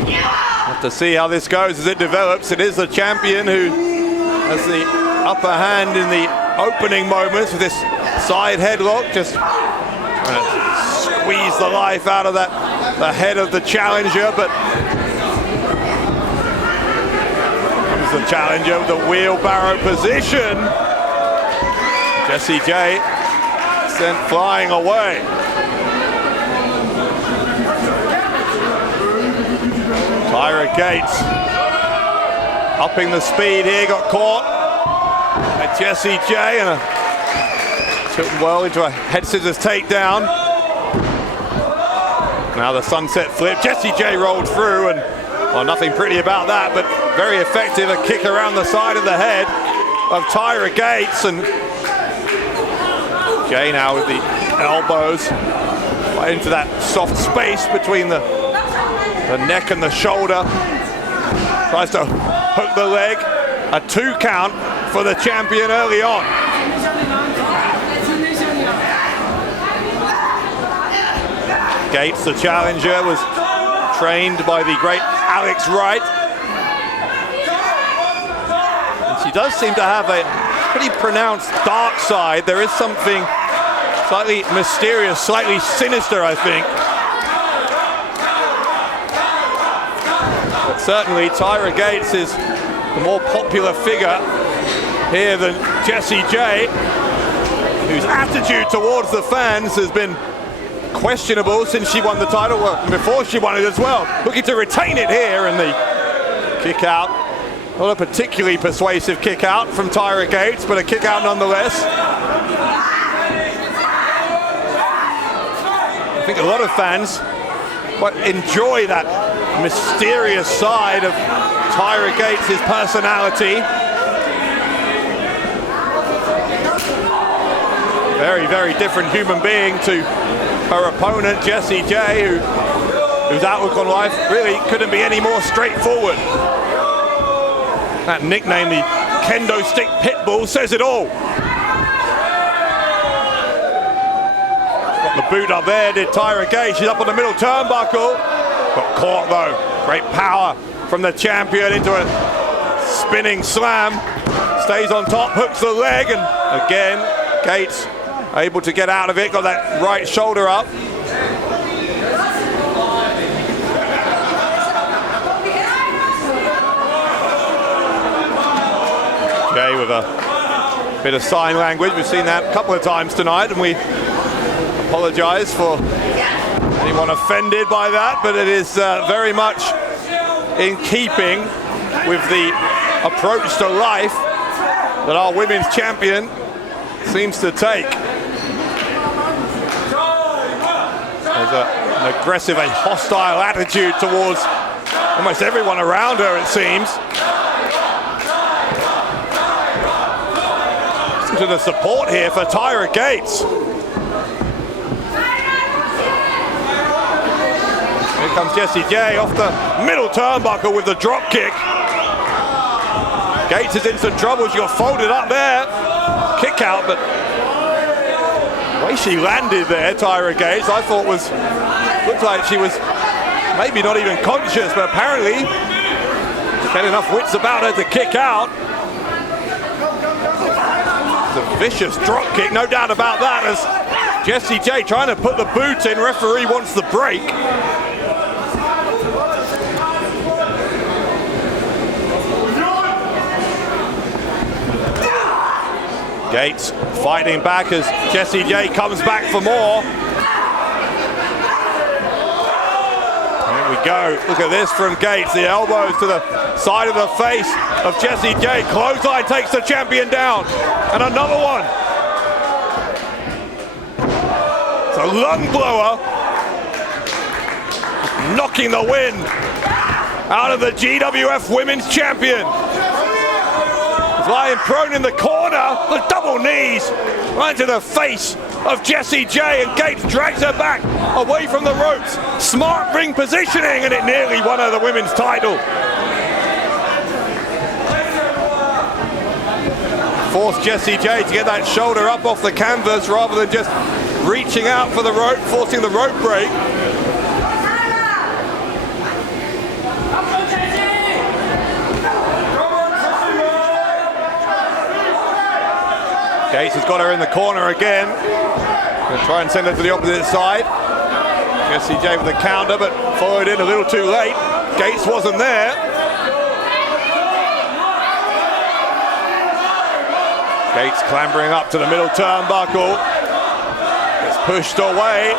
Have to see how this goes as it develops. It is the champion who has the upper hand in the opening moments with this side headlock, just trying to squeeze the life out of the head of the challenger, but comes the challenger with the wheelbarrow position. Jessy J sent flying away. Tayra Gates upping the speed here, got caught by Jessy J and took well into a head scissors takedown. Now the sunset flip. Jessy J rolled through, and well, nothing pretty about that, but very effective. A kick around the side of the head of Tayra Gates, and J now with the elbows right into that soft space between the neck and the shoulder. Tries to hook the leg. A 2 count for the champion early on. Gates, the challenger, was trained by the great Alex Wright. And she does seem to have a pretty pronounced dark side. There is something slightly mysterious, slightly sinister, I think. But certainly Tayra Gates is the more popular figure here than Jessy J, whose attitude towards the fans has been questionable since she won the title, and before she won it as well. Looking to retain it here, and the kick out. Not a particularly persuasive kick out from Tayra Gates, but a kick out nonetheless. I think a lot of fans quite enjoy that mysterious side of Tayra Gates' personality. Very, very different human being to her opponent, Jessy J, whose outlook on life really couldn't be any more straightforward. That nickname, the kendo stick pitbull, says it all. Got the boot up there, did Tayra Gates. She's up on the middle turnbuckle. Got caught though. Great power from the champion into a spinning slam. Stays on top, hooks the leg, and again, Gates able to get out of it, got that right shoulder up. Jay with a bit of sign language. We've seen that a couple of times tonight, and we apologize for anyone offended by that, but it is very much in keeping with the approach to life that our women's champion seems to take. There's an aggressive and hostile attitude towards almost everyone around her, it seems. Listen to the support here for Tayra Gates. Here comes Jessy J off the middle turnbuckle with the drop kick. Gates is in some trouble. She got folded up there. Kick out, but the way she landed there, Tayra Gates, I thought looked like she was maybe not even conscious, but apparently she had enough wits about her to kick out. It's a vicious drop kick, no doubt about that, as Jessy J trying to put the boot in. Referee wants the break. Gates fighting back as Jessy J comes back for more. Here we go. Look at this from Gates. The elbows to the side of the face of Jessy J. Clothesline takes the champion down. And another one. It's a lung blower. Knocking the wind out of the GWF Women's Champion. lying prone in the corner, the double knees right to the face of Jessy J, and Gates drags her back away from the ropes. Smart ring positioning, and it nearly won her the women's title. Forced Jessy J to get that shoulder up off the canvas rather than just reaching out for the rope, forcing the rope break. Gates has got her in the corner again. Gonna try and send her to the opposite side. Jessy J with the counter, but followed in a little too late. Gates wasn't there. Gates clambering up to the middle turnbuckle. Gets pushed away.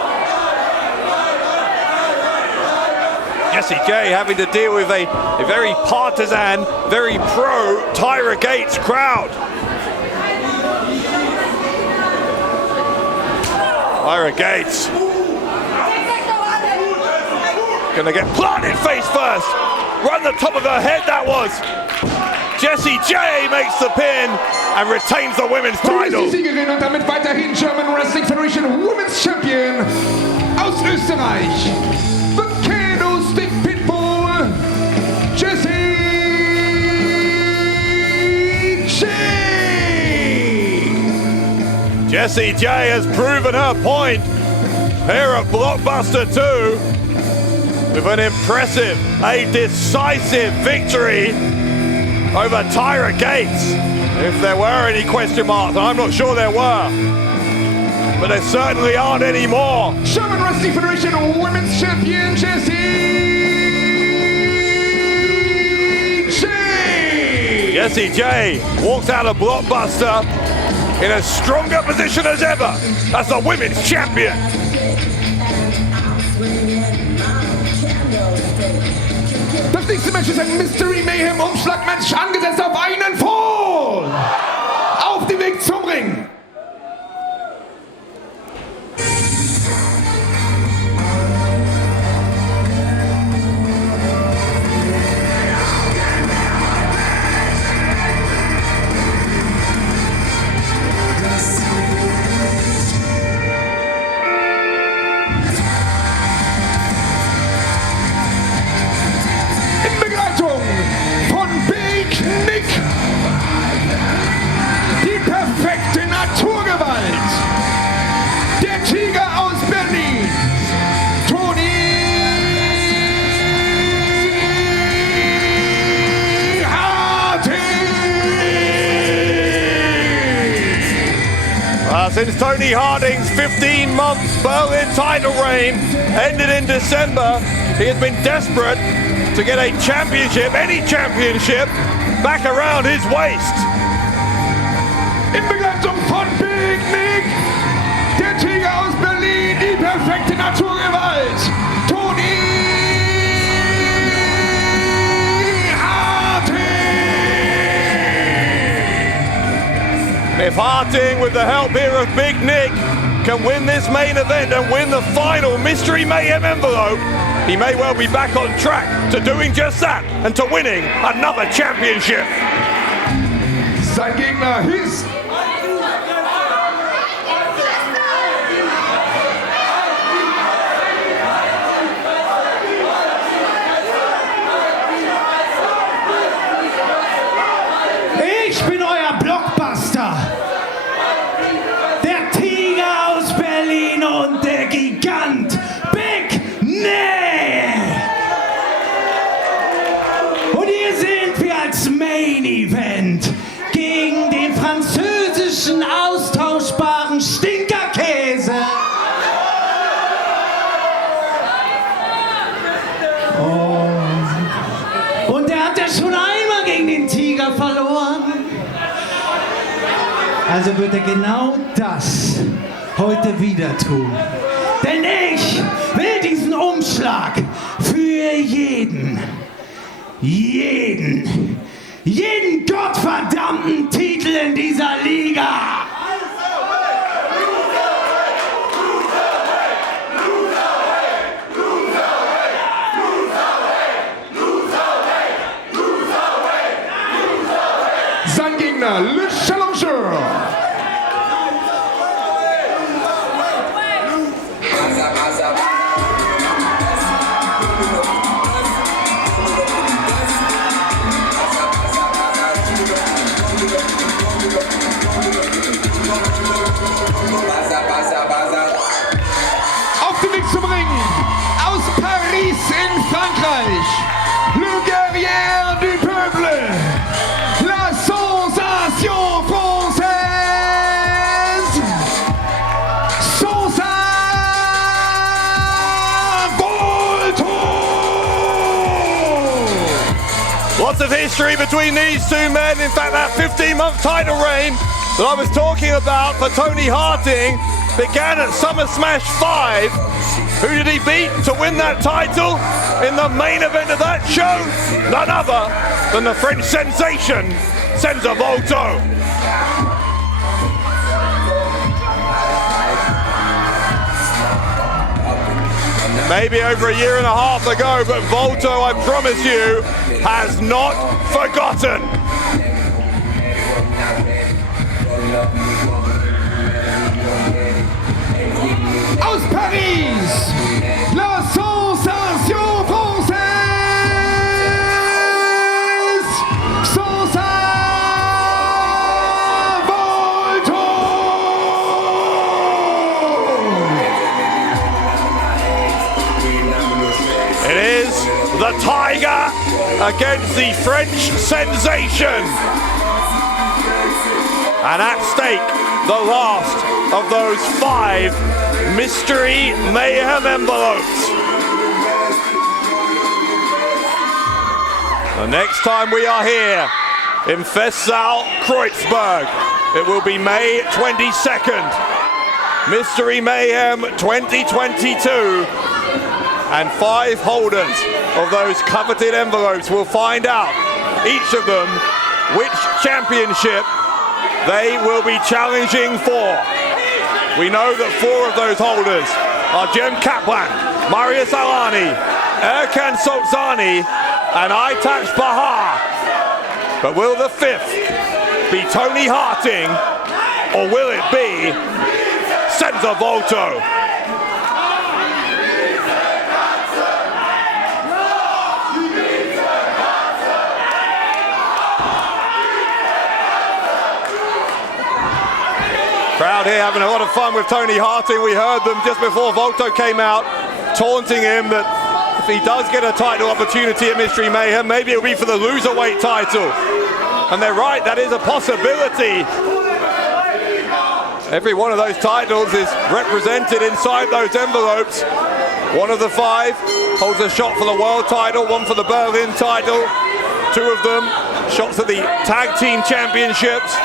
Jessy J having to deal with a very partisan, very pro Tayra Gates crowd. Tayra Gates gonna get planted face first, right on the top of her head that was. Jessy J makes the pin and retains the women's title. Die Siegerin und damit weiterhin German Wrestling Federation Women's Champion aus Österreich. The Candlestick Pitbull, Jessy J. Jessy J has proven her point here at Blockbuster 2 with an impressive, a decisive victory over Tayra Gates. If there were any question marks, and I'm not sure there were, but there certainly aren't any more. German Wrestling Federation Women's Champion Jessy J. Jessy J walks out of Blockbuster in a stronger position as ever as the women's champion. Das nächste Match ist ein Mystery Mayhem Umschlagmatch, angesetzt auf einen Fall. Auf dem Weg zum Ring. Die perfekte Naturgewalt. Der Tiger aus Berlin. Toni Harting. Since Tony Harting's 15-month Berlin title reign ended in December, he has been desperate to get a championship, any championship, back around his waist. In Begleitung von Big Nick, der Tiger aus Berlin, die perfekte Naturgewalt, Toni Harting. If Harting, with the help here of Big Nick, can win this main event and win the final Mystery Mayhem envelope, he may well be back on track to doing just that and to winning another championship. Sein Gegner hieß Ich bin euer Blockbuster. Der Tiger aus Berlin und der Gigant Big Nick. Und hier sind wir als Main Event gegen den französischen austauschbaren Stinkerkäse. Und der hat ja schon einmal gegen den Tiger verloren. Also wird er genau das heute wieder tun. Denn ich will diesen Umschlag für jeden gottverdammten Titel in dieser Liga. sein Gegner le challenger. Auf den Weg zu bringen, aus Paris in Frankreich, le guerrier du peuple, la sensation française, Senza Volto! Lots of history between these two men. In fact, that 15-month title reign that I was talking about for Tony Harting began at Summer Smash 5. Who did he beat to win that title in the main event of that show? None other than the French sensation, Senza Volto. Maybe over a year and a half ago, but Volto, I promise you, has not forgotten. Aus Paris, la sensation française, Senza Volto! It is the Tiger against the French sensation. And at stake, the last of those 5 Mystery Mayhem envelopes. The next time we are here in Festsaal Kreuzberg, it will be May 22nd. Mystery Mayhem 2022. And 5 holders of those coveted envelopes will find out, each of them, which championship they will be challenging for. We know that 4 of those holders are Jem Kaplan, Marius Alani, Erkan Solzani, and Aytac Bahar. But will the 5th be Tony Harting, or will it be Senza Volto? Crowd here having a lot of fun with Tony Harting. We heard them just before Volto came out, taunting him that if he does get a title opportunity at Mystery Mayhem, maybe it'll be for the loserweight title. And they're right, that is a possibility. Every one of those titles is represented inside those envelopes. One of the 5 holds a shot for the world title, one for the Berlin title. 2 of them shots at the tag team championships.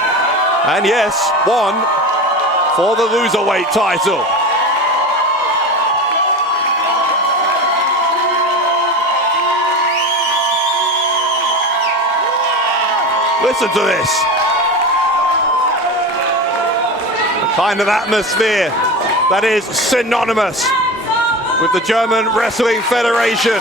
And yes, 1 for the loserweight title. Listen to this. The kind of atmosphere that is synonymous with the German Wrestling Federation.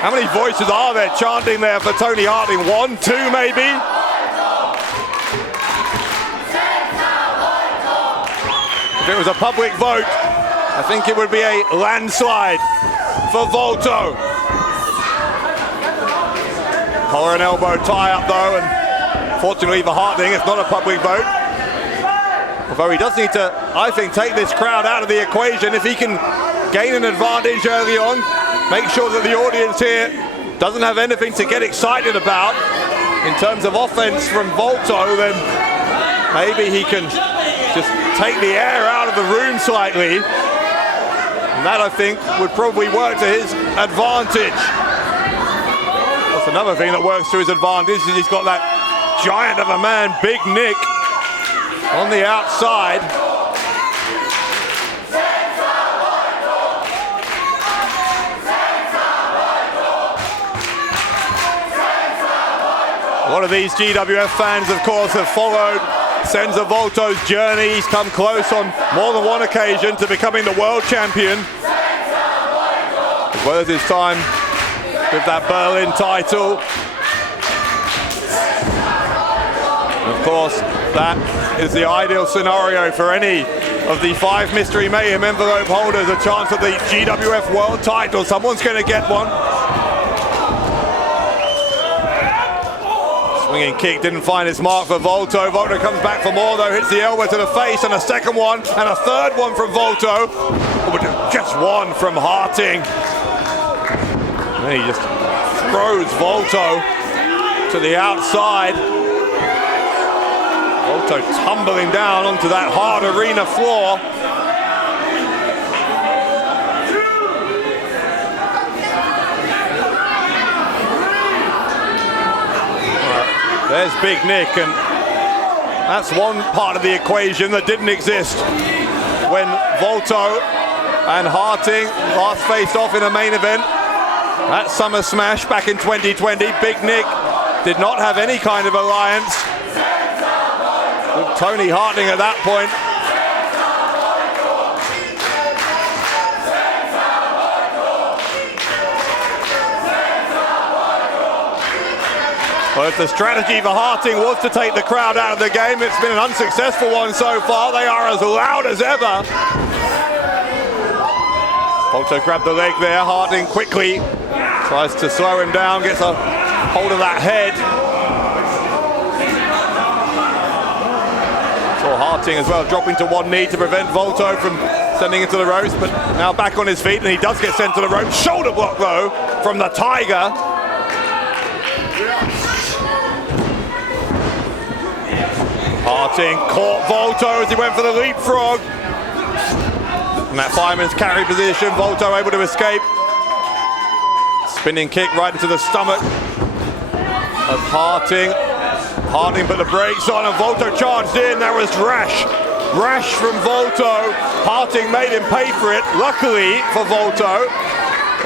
How many voices are there chanting there for Tony Harting? 1, 2 maybe? If it was a public vote, I think it would be a landslide for Volto. Collar and elbow tie up though, and fortunately for Harting, it's not a public vote. Although he does need to, I think, take this crowd out of the equation. If he can gain an advantage early on, make sure that the audience here doesn't have anything to get excited about in terms of offense from Volto, then maybe he can just take the air out of the room slightly. And that, I think, would probably work to his advantage. That's another thing that works to his advantage, is he's got that giant of a man, Big Nick, on the outside. A lot of these GWF fans, of course, have followed Senza Volto's journey. He's come close on more than one occasion to becoming the world champion, as well as his time with that Berlin title. And of course, that is the ideal scenario for any of the 5 Mystery Mayhem envelope holders, a chance at the GWF world title. Someone's going to get one. Swinging kick didn't find its mark for Volto. Volto comes back for Moodo, hits the elbow to the face, and a second one, and a third one from Volto. But just one from Harting. And then he just throws Volto to the outside. Volto tumbling down onto that hard arena floor. There's Big Nick, and that's one part of the equation that didn't exist when Volto and Harting last faced off in a main event at Summer Smash back in 2020. Big Nick did not have any kind of alliance with Toni Harting at that point. Well, if the strategy for Harting was to take the crowd out of the game, it's been an unsuccessful one so far. They are as loud as ever. Volto grabbed the leg there. Harting quickly tries to slow him down, gets a hold of that head. Saw Harting as well dropping to one knee to prevent Volto from sending him to the ropes, but now back on his feet, and he does get sent to the ropes. Shoulder block though from the Tiger. Harting caught Volto as he went for the leapfrog. And that fireman's carry position, Volto able to escape. Spinning kick right into the stomach of Harting. Harting put the brakes on and Volto charged in. That was rash. Rash from Volto. Harting made him pay for it. Luckily for Volto,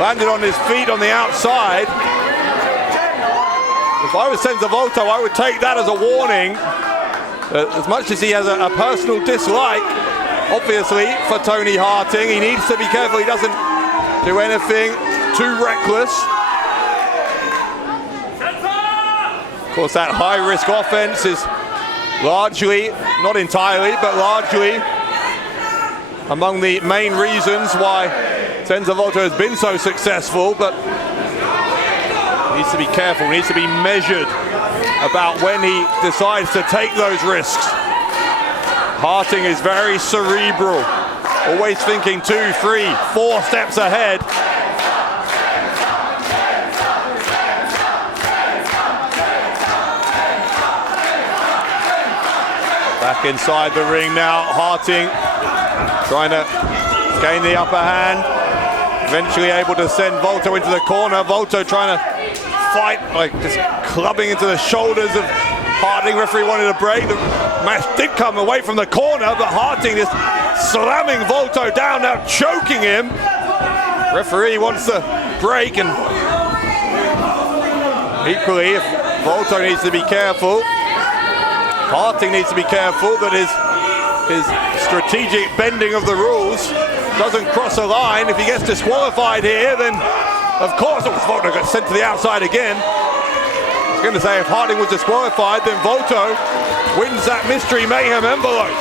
landed on his feet on the outside. If I was Senza Volto, I would take that as a warning. As much as he has a personal dislike, obviously, for Toni Harting, he needs to be careful he doesn't do anything too reckless. Of course, that high-risk offense is largely, not entirely, but largely among the main reasons why Senza Volto has been so successful, but he needs to be careful, he needs to be measured about when he decides to take those risks. Harting is very cerebral, always thinking 2, 3, 4 steps ahead. Back inside the ring now, Harting trying to gain the upper hand, eventually able to send Volto into the corner. Volto trying to fight, like just clubbing into the shoulders of Harting. Referee wanted a break. The match did come away from the corner, but Harting just slamming Volto down, now choking him. Referee wants the break, and equally, if Volto needs to be careful, Harting needs to be careful that his strategic bending of the rules doesn't cross a line. If he gets disqualified here, then of course Volto gets sent to the outside again. I was going to say, if Harting was disqualified, then Volto wins that Mystery Mayhem envelope.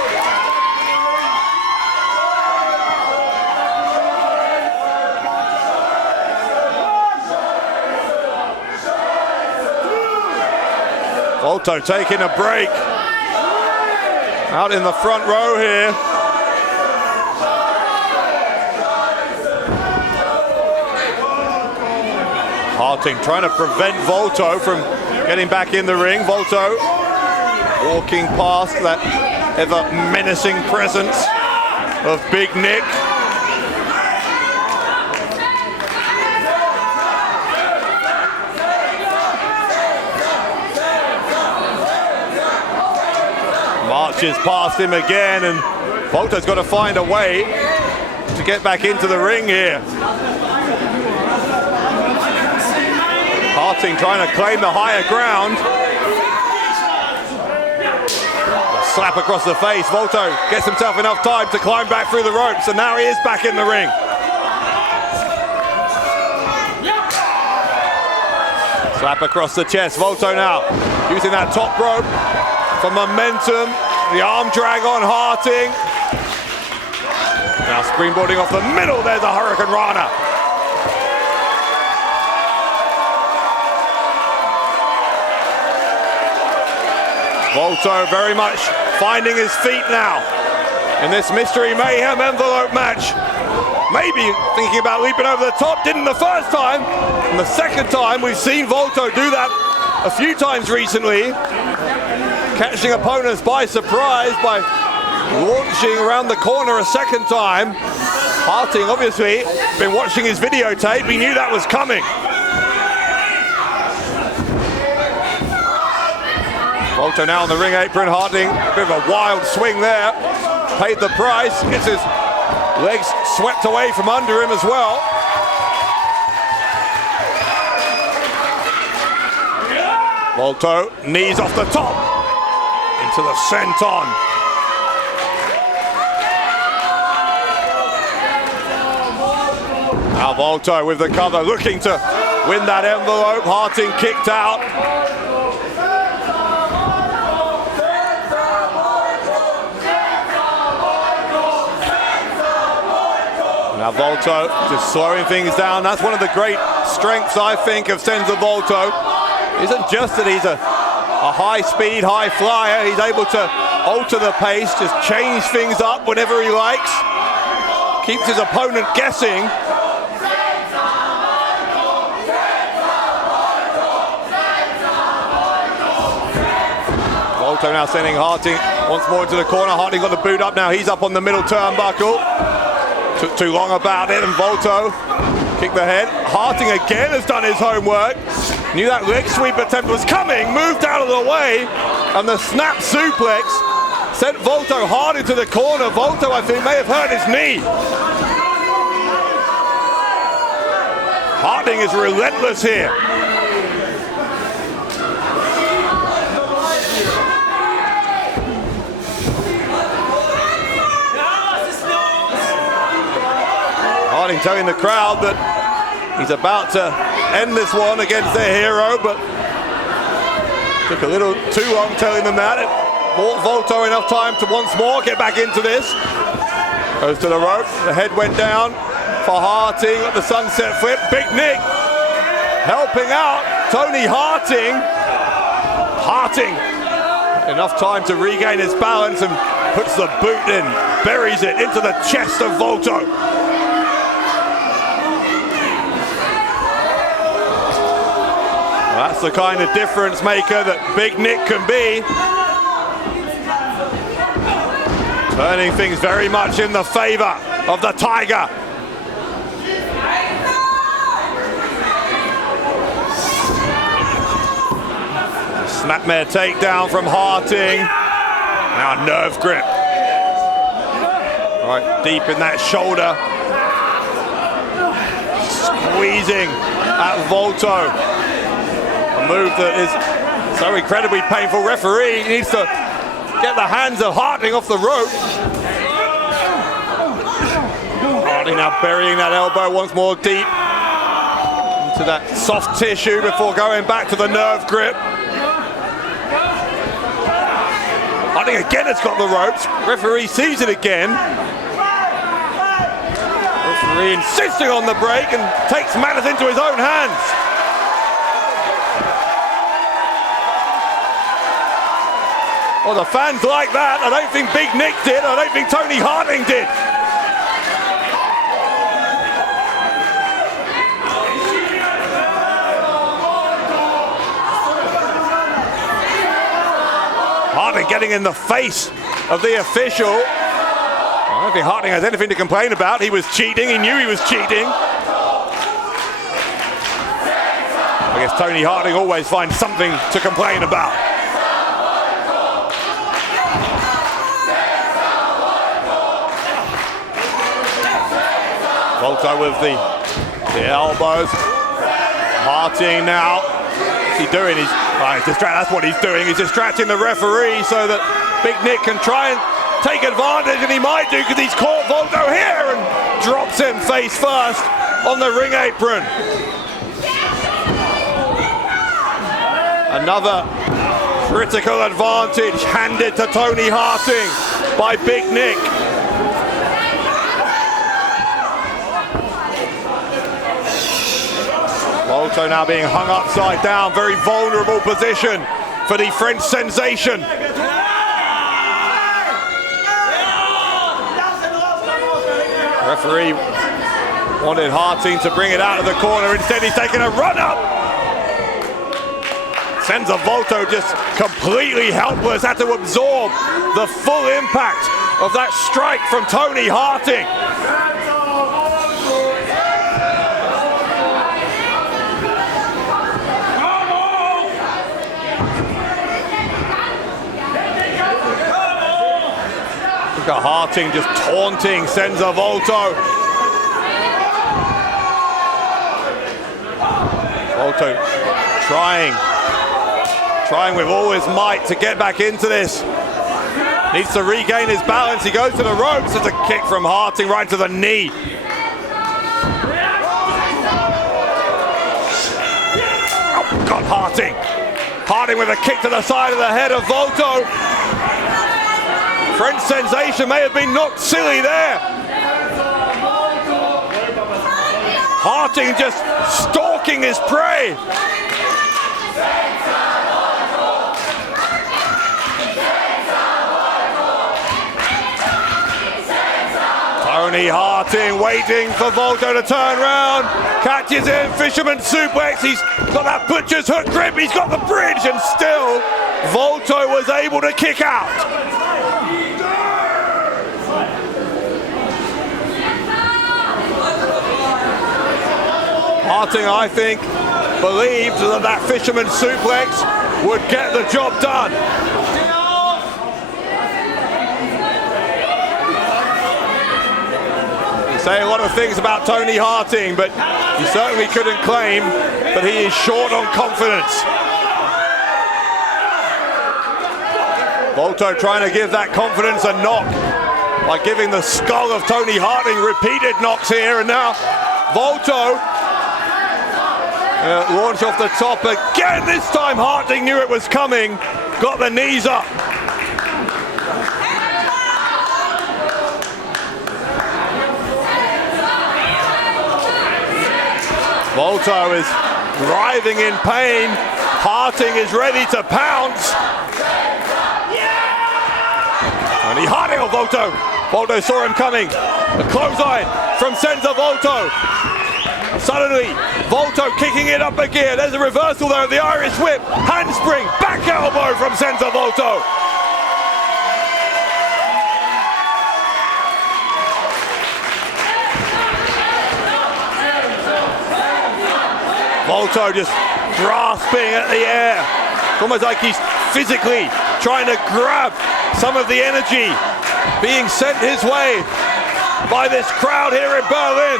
Volto taking a break out in the front row here. Harting trying to prevent Volto from getting back in the ring. Volto walking past that ever menacing presence of Big Nick. Marches past him again, and Volto's got to find a way to get back into the ring here. Harting trying to claim the higher ground. slap across the face. Volto gets himself enough time to climb back through the ropes, and now he is back in the ring. Slap across the chest. Volto now using that top rope for momentum. The arm drag on Harting. Now springboarding off the middle. There's a Hurricane Rana. Volto very much finding his feet now in this Mystery Mayhem envelope match. Maybe thinking about leaping over the top, didn't the first time. And the second time, we've seen Volto do that a few times recently. Catching opponents by surprise by launching around the corner a second time. Harting obviously been watching his videotape, he knew that was coming. Volto now on the ring apron. Harting, a bit of a wild swing there. Paid the price, gets his legs swept away from under him as well. Volto, knees off the top, into the senton. Now Volto with the cover, looking to win that envelope. Harting kicked out. Now Volto just slowing things down. That's one of the great strengths, I think, of Senza Volto. Isn't just that he's a high speed, high flyer. He's able to alter the pace, just change things up whenever he likes. Keeps his opponent guessing. Volto now sending Harting once more into the corner. Harting got the boot up now. He's up on the middle turnbuckle. Took too long about it, and Volto kicked the head. Harting again has done his homework. Knew that leg sweep attempt was coming, moved out of the way, and the snap suplex sent Volto hard into the corner. Volto, I think, may have hurt his knee. Harting is relentless here. Harting telling the crowd that he's about to end this one against their hero, but took a little too long telling them that. It bought Volto enough time to once more get back into this. Goes to the rope, the head went down for Harting at the sunset flip. Big Nick helping out Toni Harting. Harting, enough time to regain his balance and puts the boot in, buries it into the chest of Volto. That's the kind of difference maker that Big Nick can be. Turning things very much in the favor of the Tiger. Snapmare takedown from Harting. Now nerve grip. Right deep in that shoulder. Squeezing at Volto. A move that is so incredibly painful. Referee needs to get the hands of Harting off the rope. Harting now burying that elbow once more deep into that soft tissue before going back to the nerve grip. Harting again has got the ropes. Referee sees it again. Referee insisting on the break and takes matters into his own hands. Well, the fans like that. I don't think Big Nick did. I don't think Toni Harting did. Harting getting in the face of the official. I don't think Harting has anything to complain about. He was cheating. He knew he was cheating. I guess Toni Harting always finds something to complain about. Volto with the elbows. Harting now. What's he doing? He's distracting. That's what he's doing. He's distracting the referee so that Big Nick can try and take advantage, and he might do because he's caught Volto here and drops him face first on the ring apron. Another critical advantage handed to Toni Harting by Big Nick. Volto now being hung upside down, very vulnerable position for the French sensation. Referee wanted Harting to bring it out of the corner. Instead, he's taking a run up. Senza Volto just completely helpless, had to absorb the full impact of that strike from Toni Harting. Look at Harting just taunting Senza Volto. Volto trying with all his might to get back into this. Needs to regain his balance. He goes to the ropes. There's a kick from Harting right to the knee. Oh God, Harting. Harting with a kick to the side of the head of Volto. French sensation may have been knocked silly there. Harting just stalking his prey. Toni Harting waiting for Volto to turn round. Catches him, fisherman suplex. He's got that butcher's hook grip. He's got the bridge, and still Volto was able to kick out. Harting, I think, believed that that fisherman suplex would get the job done. You say a lot of things about Toni Harting, but you certainly couldn't claim that he is short on confidence. Volto trying to give that confidence a knock by giving the skull of Toni Harting repeated knocks here, and now Volto launch off the top again. This time Harting knew it was coming, got the knees up. Volto is writhing in pain. Harting is ready to pounce. Toni Harting on Volto. Volto saw him coming. A clothesline from Senza Volto. Suddenly, Volto kicking it up a gear. There's a reversal there of the Irish whip. Handspring, back elbow from Senza Volto. Volto just grasping at the air. It's almost like he's physically trying to grab some of the energy being sent his way by this crowd here in Berlin.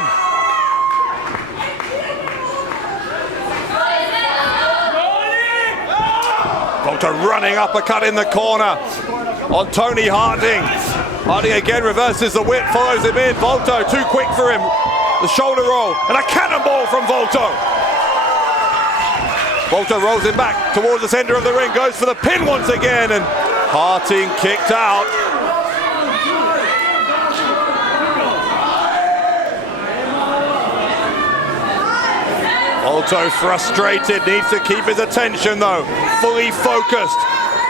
Volto running uppercut in the corner on Toni Harting. Harting again reverses the whip, follows him in. Volto too quick for him. The shoulder roll and a cannonball from Volto. Volto rolls him back towards the center of the ring, goes for the pin once again, and Harting kicked out. Volto frustrated, needs to keep his attention though, fully focused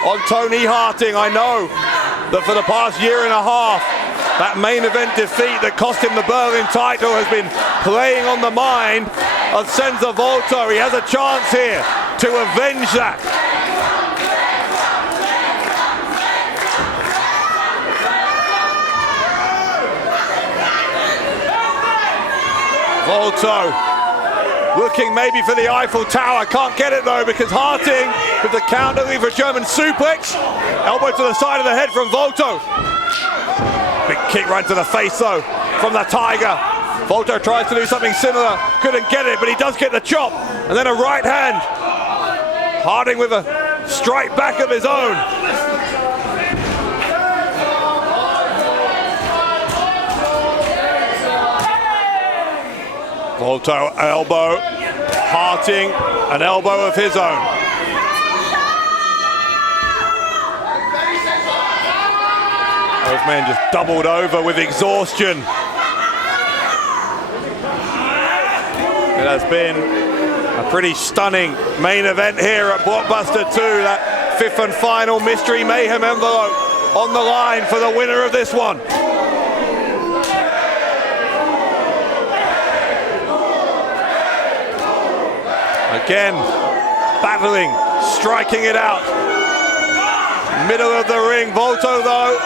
on Toni Harting. I know that for the past year and a half, that main event defeat that cost him the Berlin title has been playing on the mind of Senza Volto. He has a chance here to avenge that. Volto looking maybe for the Eiffel Tower, can't get it though because Harting with the counter lever German suplex, elbow to the side of the head from Volto. Big kick right to the face though from the Tiger. Volto tries to do something similar, couldn't get it, but he does get the chop, and then a right hand. Harting with a strike back of his own. Volto elbow, Harting an elbow of his own. Both men just doubled over with exhaustion. It has been a pretty stunning main event here at Blockbuster 2. That fifth and final Mystery Mayhem envelope on the line for the winner of this one. Again, battling, striking it out. Middle of the ring, Volto though.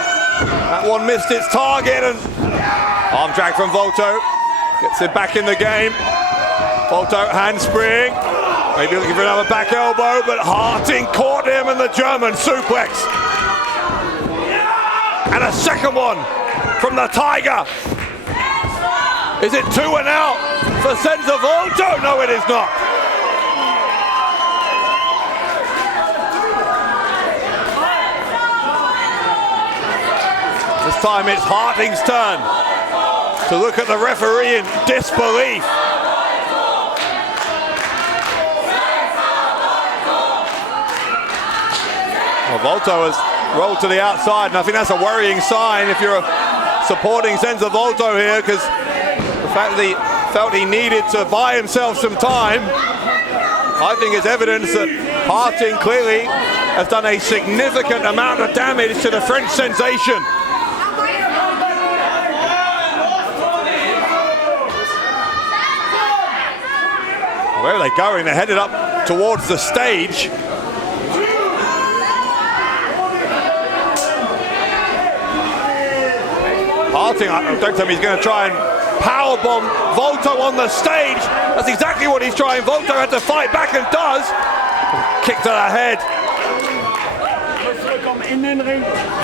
That one missed its target, and arm drag from Volto. Gets it back in the game. Volto handspring. Maybe looking for another back elbow, but Harting caught him and the German suplex. And a second one from the Tiger. Is it 2 and out for Senza Volto? No, it is not. This time it's Harting's turn to look at the referee in disbelief. Well, Volto has rolled to the outside, and I think that's a worrying sign if you're supporting Senza Volto here, because the fact that he felt he needed to buy himself some time, I think is evidence that Harting clearly has done a significant amount of damage to the French sensation. Where are they going? They're headed up towards the stage. Harting, don't tell me he's going to try and powerbomb Volto on the stage. That's exactly what he's trying. Volto had to fight back and does. Kick to the head.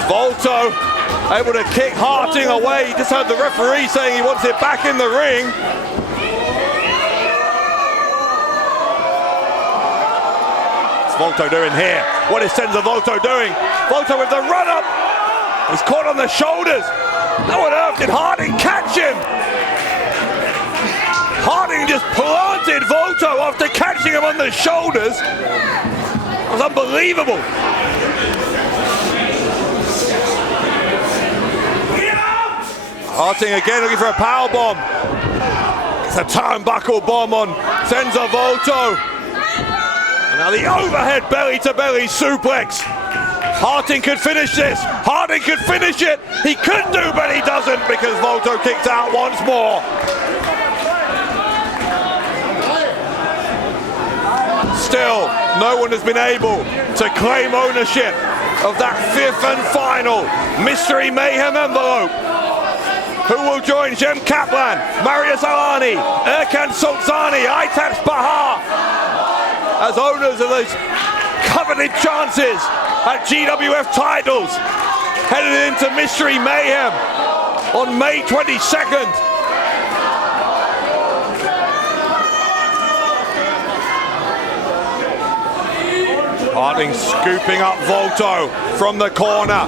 Volto able to kick Harting away. He just heard the referee saying he wants it back in the ring. What's Volto doing here? What is Senza Volto doing? Volto with the run-up. He's caught on the shoulders. How on earth did Harting catch him? Harting just planted Volto after catching him on the shoulders. It was unbelievable. Harting again looking for a power bomb. It's a turnbuckle bomb on Senza Volto. And now the overhead belly-to-belly suplex. Harting could finish this. Harting could finish it. He could do, but he doesn't because Volto kicked out once more. Still, no one has been able to claim ownership of that fifth and final Mystery Mayhem envelope. Who will join Jem Kaplan, Marius Alani, Erkan Sultani, Aytac Bahar as owners of those coveted chances at GWF titles, headed into Mystery Mayhem on May 22nd. Harting scooping up Volto from the corner.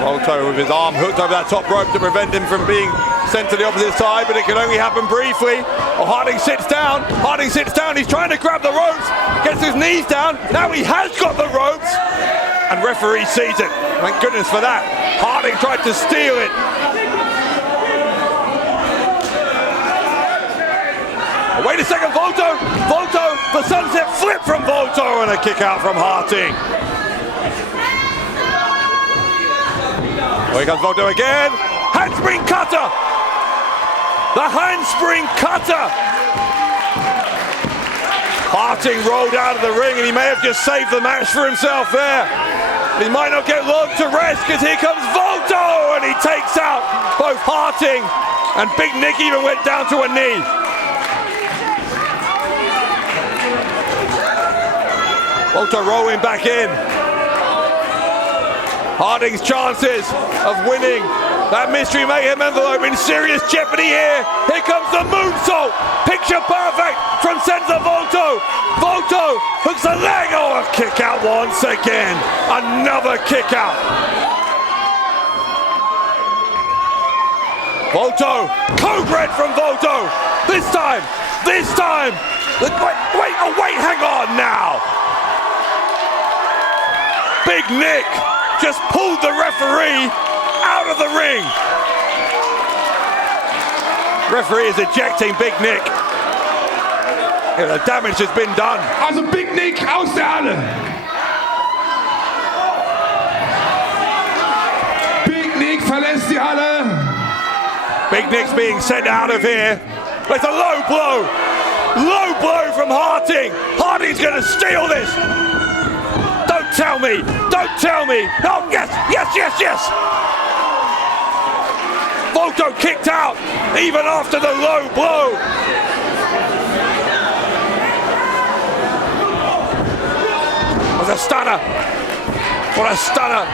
Volto with his arm hooked over that top rope to prevent him from being sent to the opposite side, but it can only happen briefly. Oh, Harting sits down. Harting sits down. He's trying to grab the ropes. Gets his knees down. Now he has got the ropes. And referee sees it. Thank goodness for that. Harting tried to steal it. Oh, wait a second, Volto. Volto, the sunset flip from Volto and a kick out from Harting. Here comes Volto again. Handspring cutter. The handspring cutter. Harting rolled out of the ring and he may have just saved the match for himself there. He might not get long to rest because here comes Volto and he takes out both Harting and Big Nick even went down to a knee. Volto rolling back in. Harting's chances of winning that Mystery Mayhem envelope in serious jeopardy here. Here comes the moonsault. Picture perfect from Senza Volto. Volto hooks a leg. Oh, a kick out once again. Another kick out. Volto, Cobred from Volto. This time. Wait, hang on now. Big Nick just pulled the referee out of the ring. Referee is ejecting Big Nick. Yeah, the damage has been done. Also Big Nick aus der Halle. Big Nick verlässt die Halle. Big Nick's being sent out of here. It's a low blow. Low blow from Harting. Harting's going to steal this. Don't tell me. Oh, yes. Volto kicked out even after the low blow. What a stunner.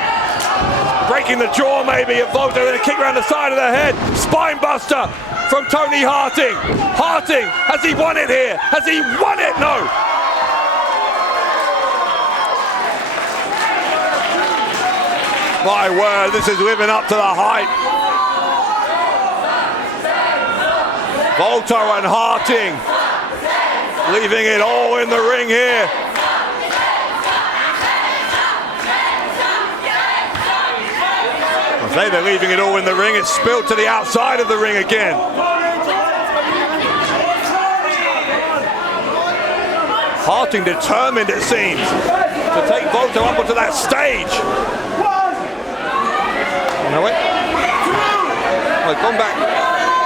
Breaking the jaw maybe of Volto, then a kick around the side of the head. Spine buster from Toni Harting. Harting, has he won it here? Has he won it? No. My word, this is living up to the hype. Volto and Harting leaving it all in the ring here. I say they're leaving it all in the ring. It's spilled to the outside of the ring again. Harting determined, it seems, to take Volto up onto that stage. They've gone back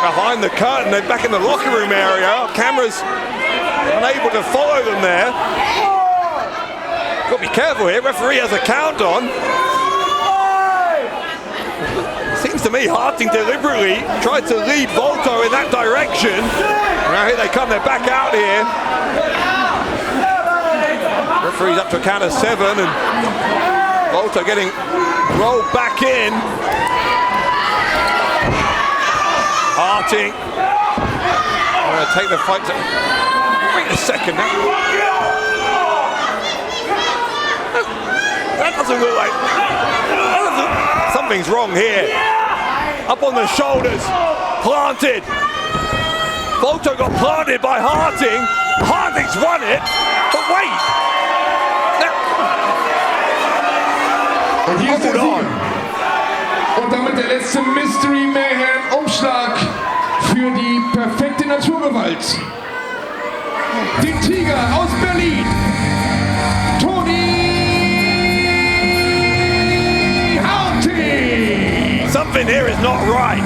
behind the curtain. They're back in the locker room area. Cameras unable to follow them there. Got to be careful here. Referee has a count on. Seems to me Harting deliberately tried to lead Volto in that direction. Now here they come. They're back out here. Referee's up to a count of 7, and Volto getting rolled back in. Harting. I'm going to take the fight to... Wait a second now. That doesn't look like... Something's wrong here. Up on the shoulders. Planted. Volto got planted by Harting. Harting's won it. But wait. Und hier ist der Sieger. Und damit der letzte Mystery Mayhem Umschlag für die perfekte Naturgewalt. Den Tiger aus Berlin, Toni Harting. Something here is not right.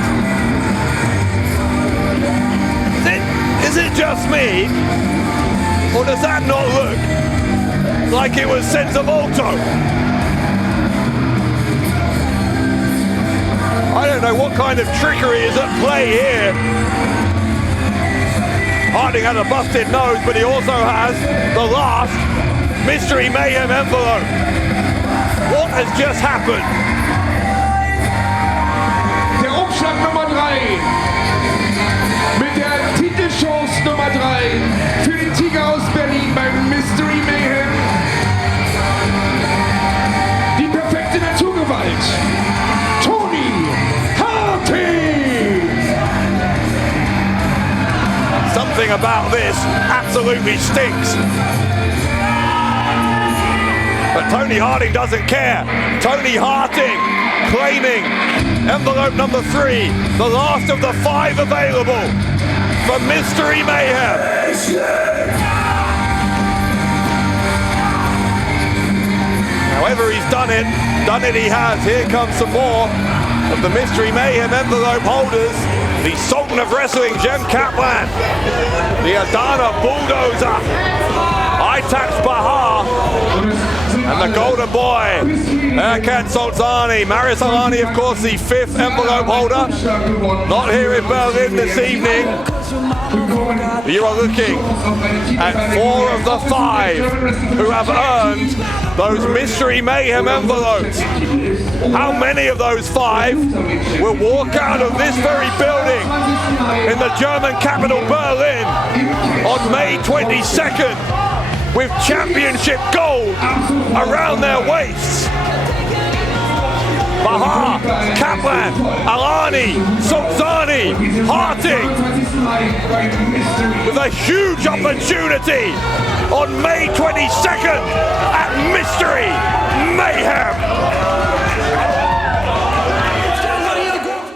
Is it just me? Or does that not look like it was Senza Volto? I don't know what kind of trickery is at play here. Harting has a busted nose, but he also has the last Mystery Mayhem envelope. What has just happened? Der Umschlag Nummer 3 mit der Titelchance Nummer 3 für den Tiger aus Berlin beim Mystery Mayhem. Die perfekte Naturgewalt. Something about this absolutely stinks. But Toni Harting doesn't care. Toni Harting claiming envelope number 3, the last of the 5 available for Mystery Mayhem. However he's done it he has. Here comes some more of the Mystery Mayhem envelope holders. The Sultan of Wrestling, Jem Kaplan. The Adana Bulldozer, Aytac Bahar. And the Golden Boy, Erkan Sultani. Marius Alani, of course, the 5th envelope holder. Not here in Berlin this evening. You are looking at 4 of the 5 who have earned those Mystery Mayhem envelopes. How many of those 5 will walk out of this very building in the German capital Berlin on May 22nd with championship gold around their waists? Bahar, Kaplan, Alani, Sultani, Harting, with a huge opportunity on May 22nd at Mystery Mayhem.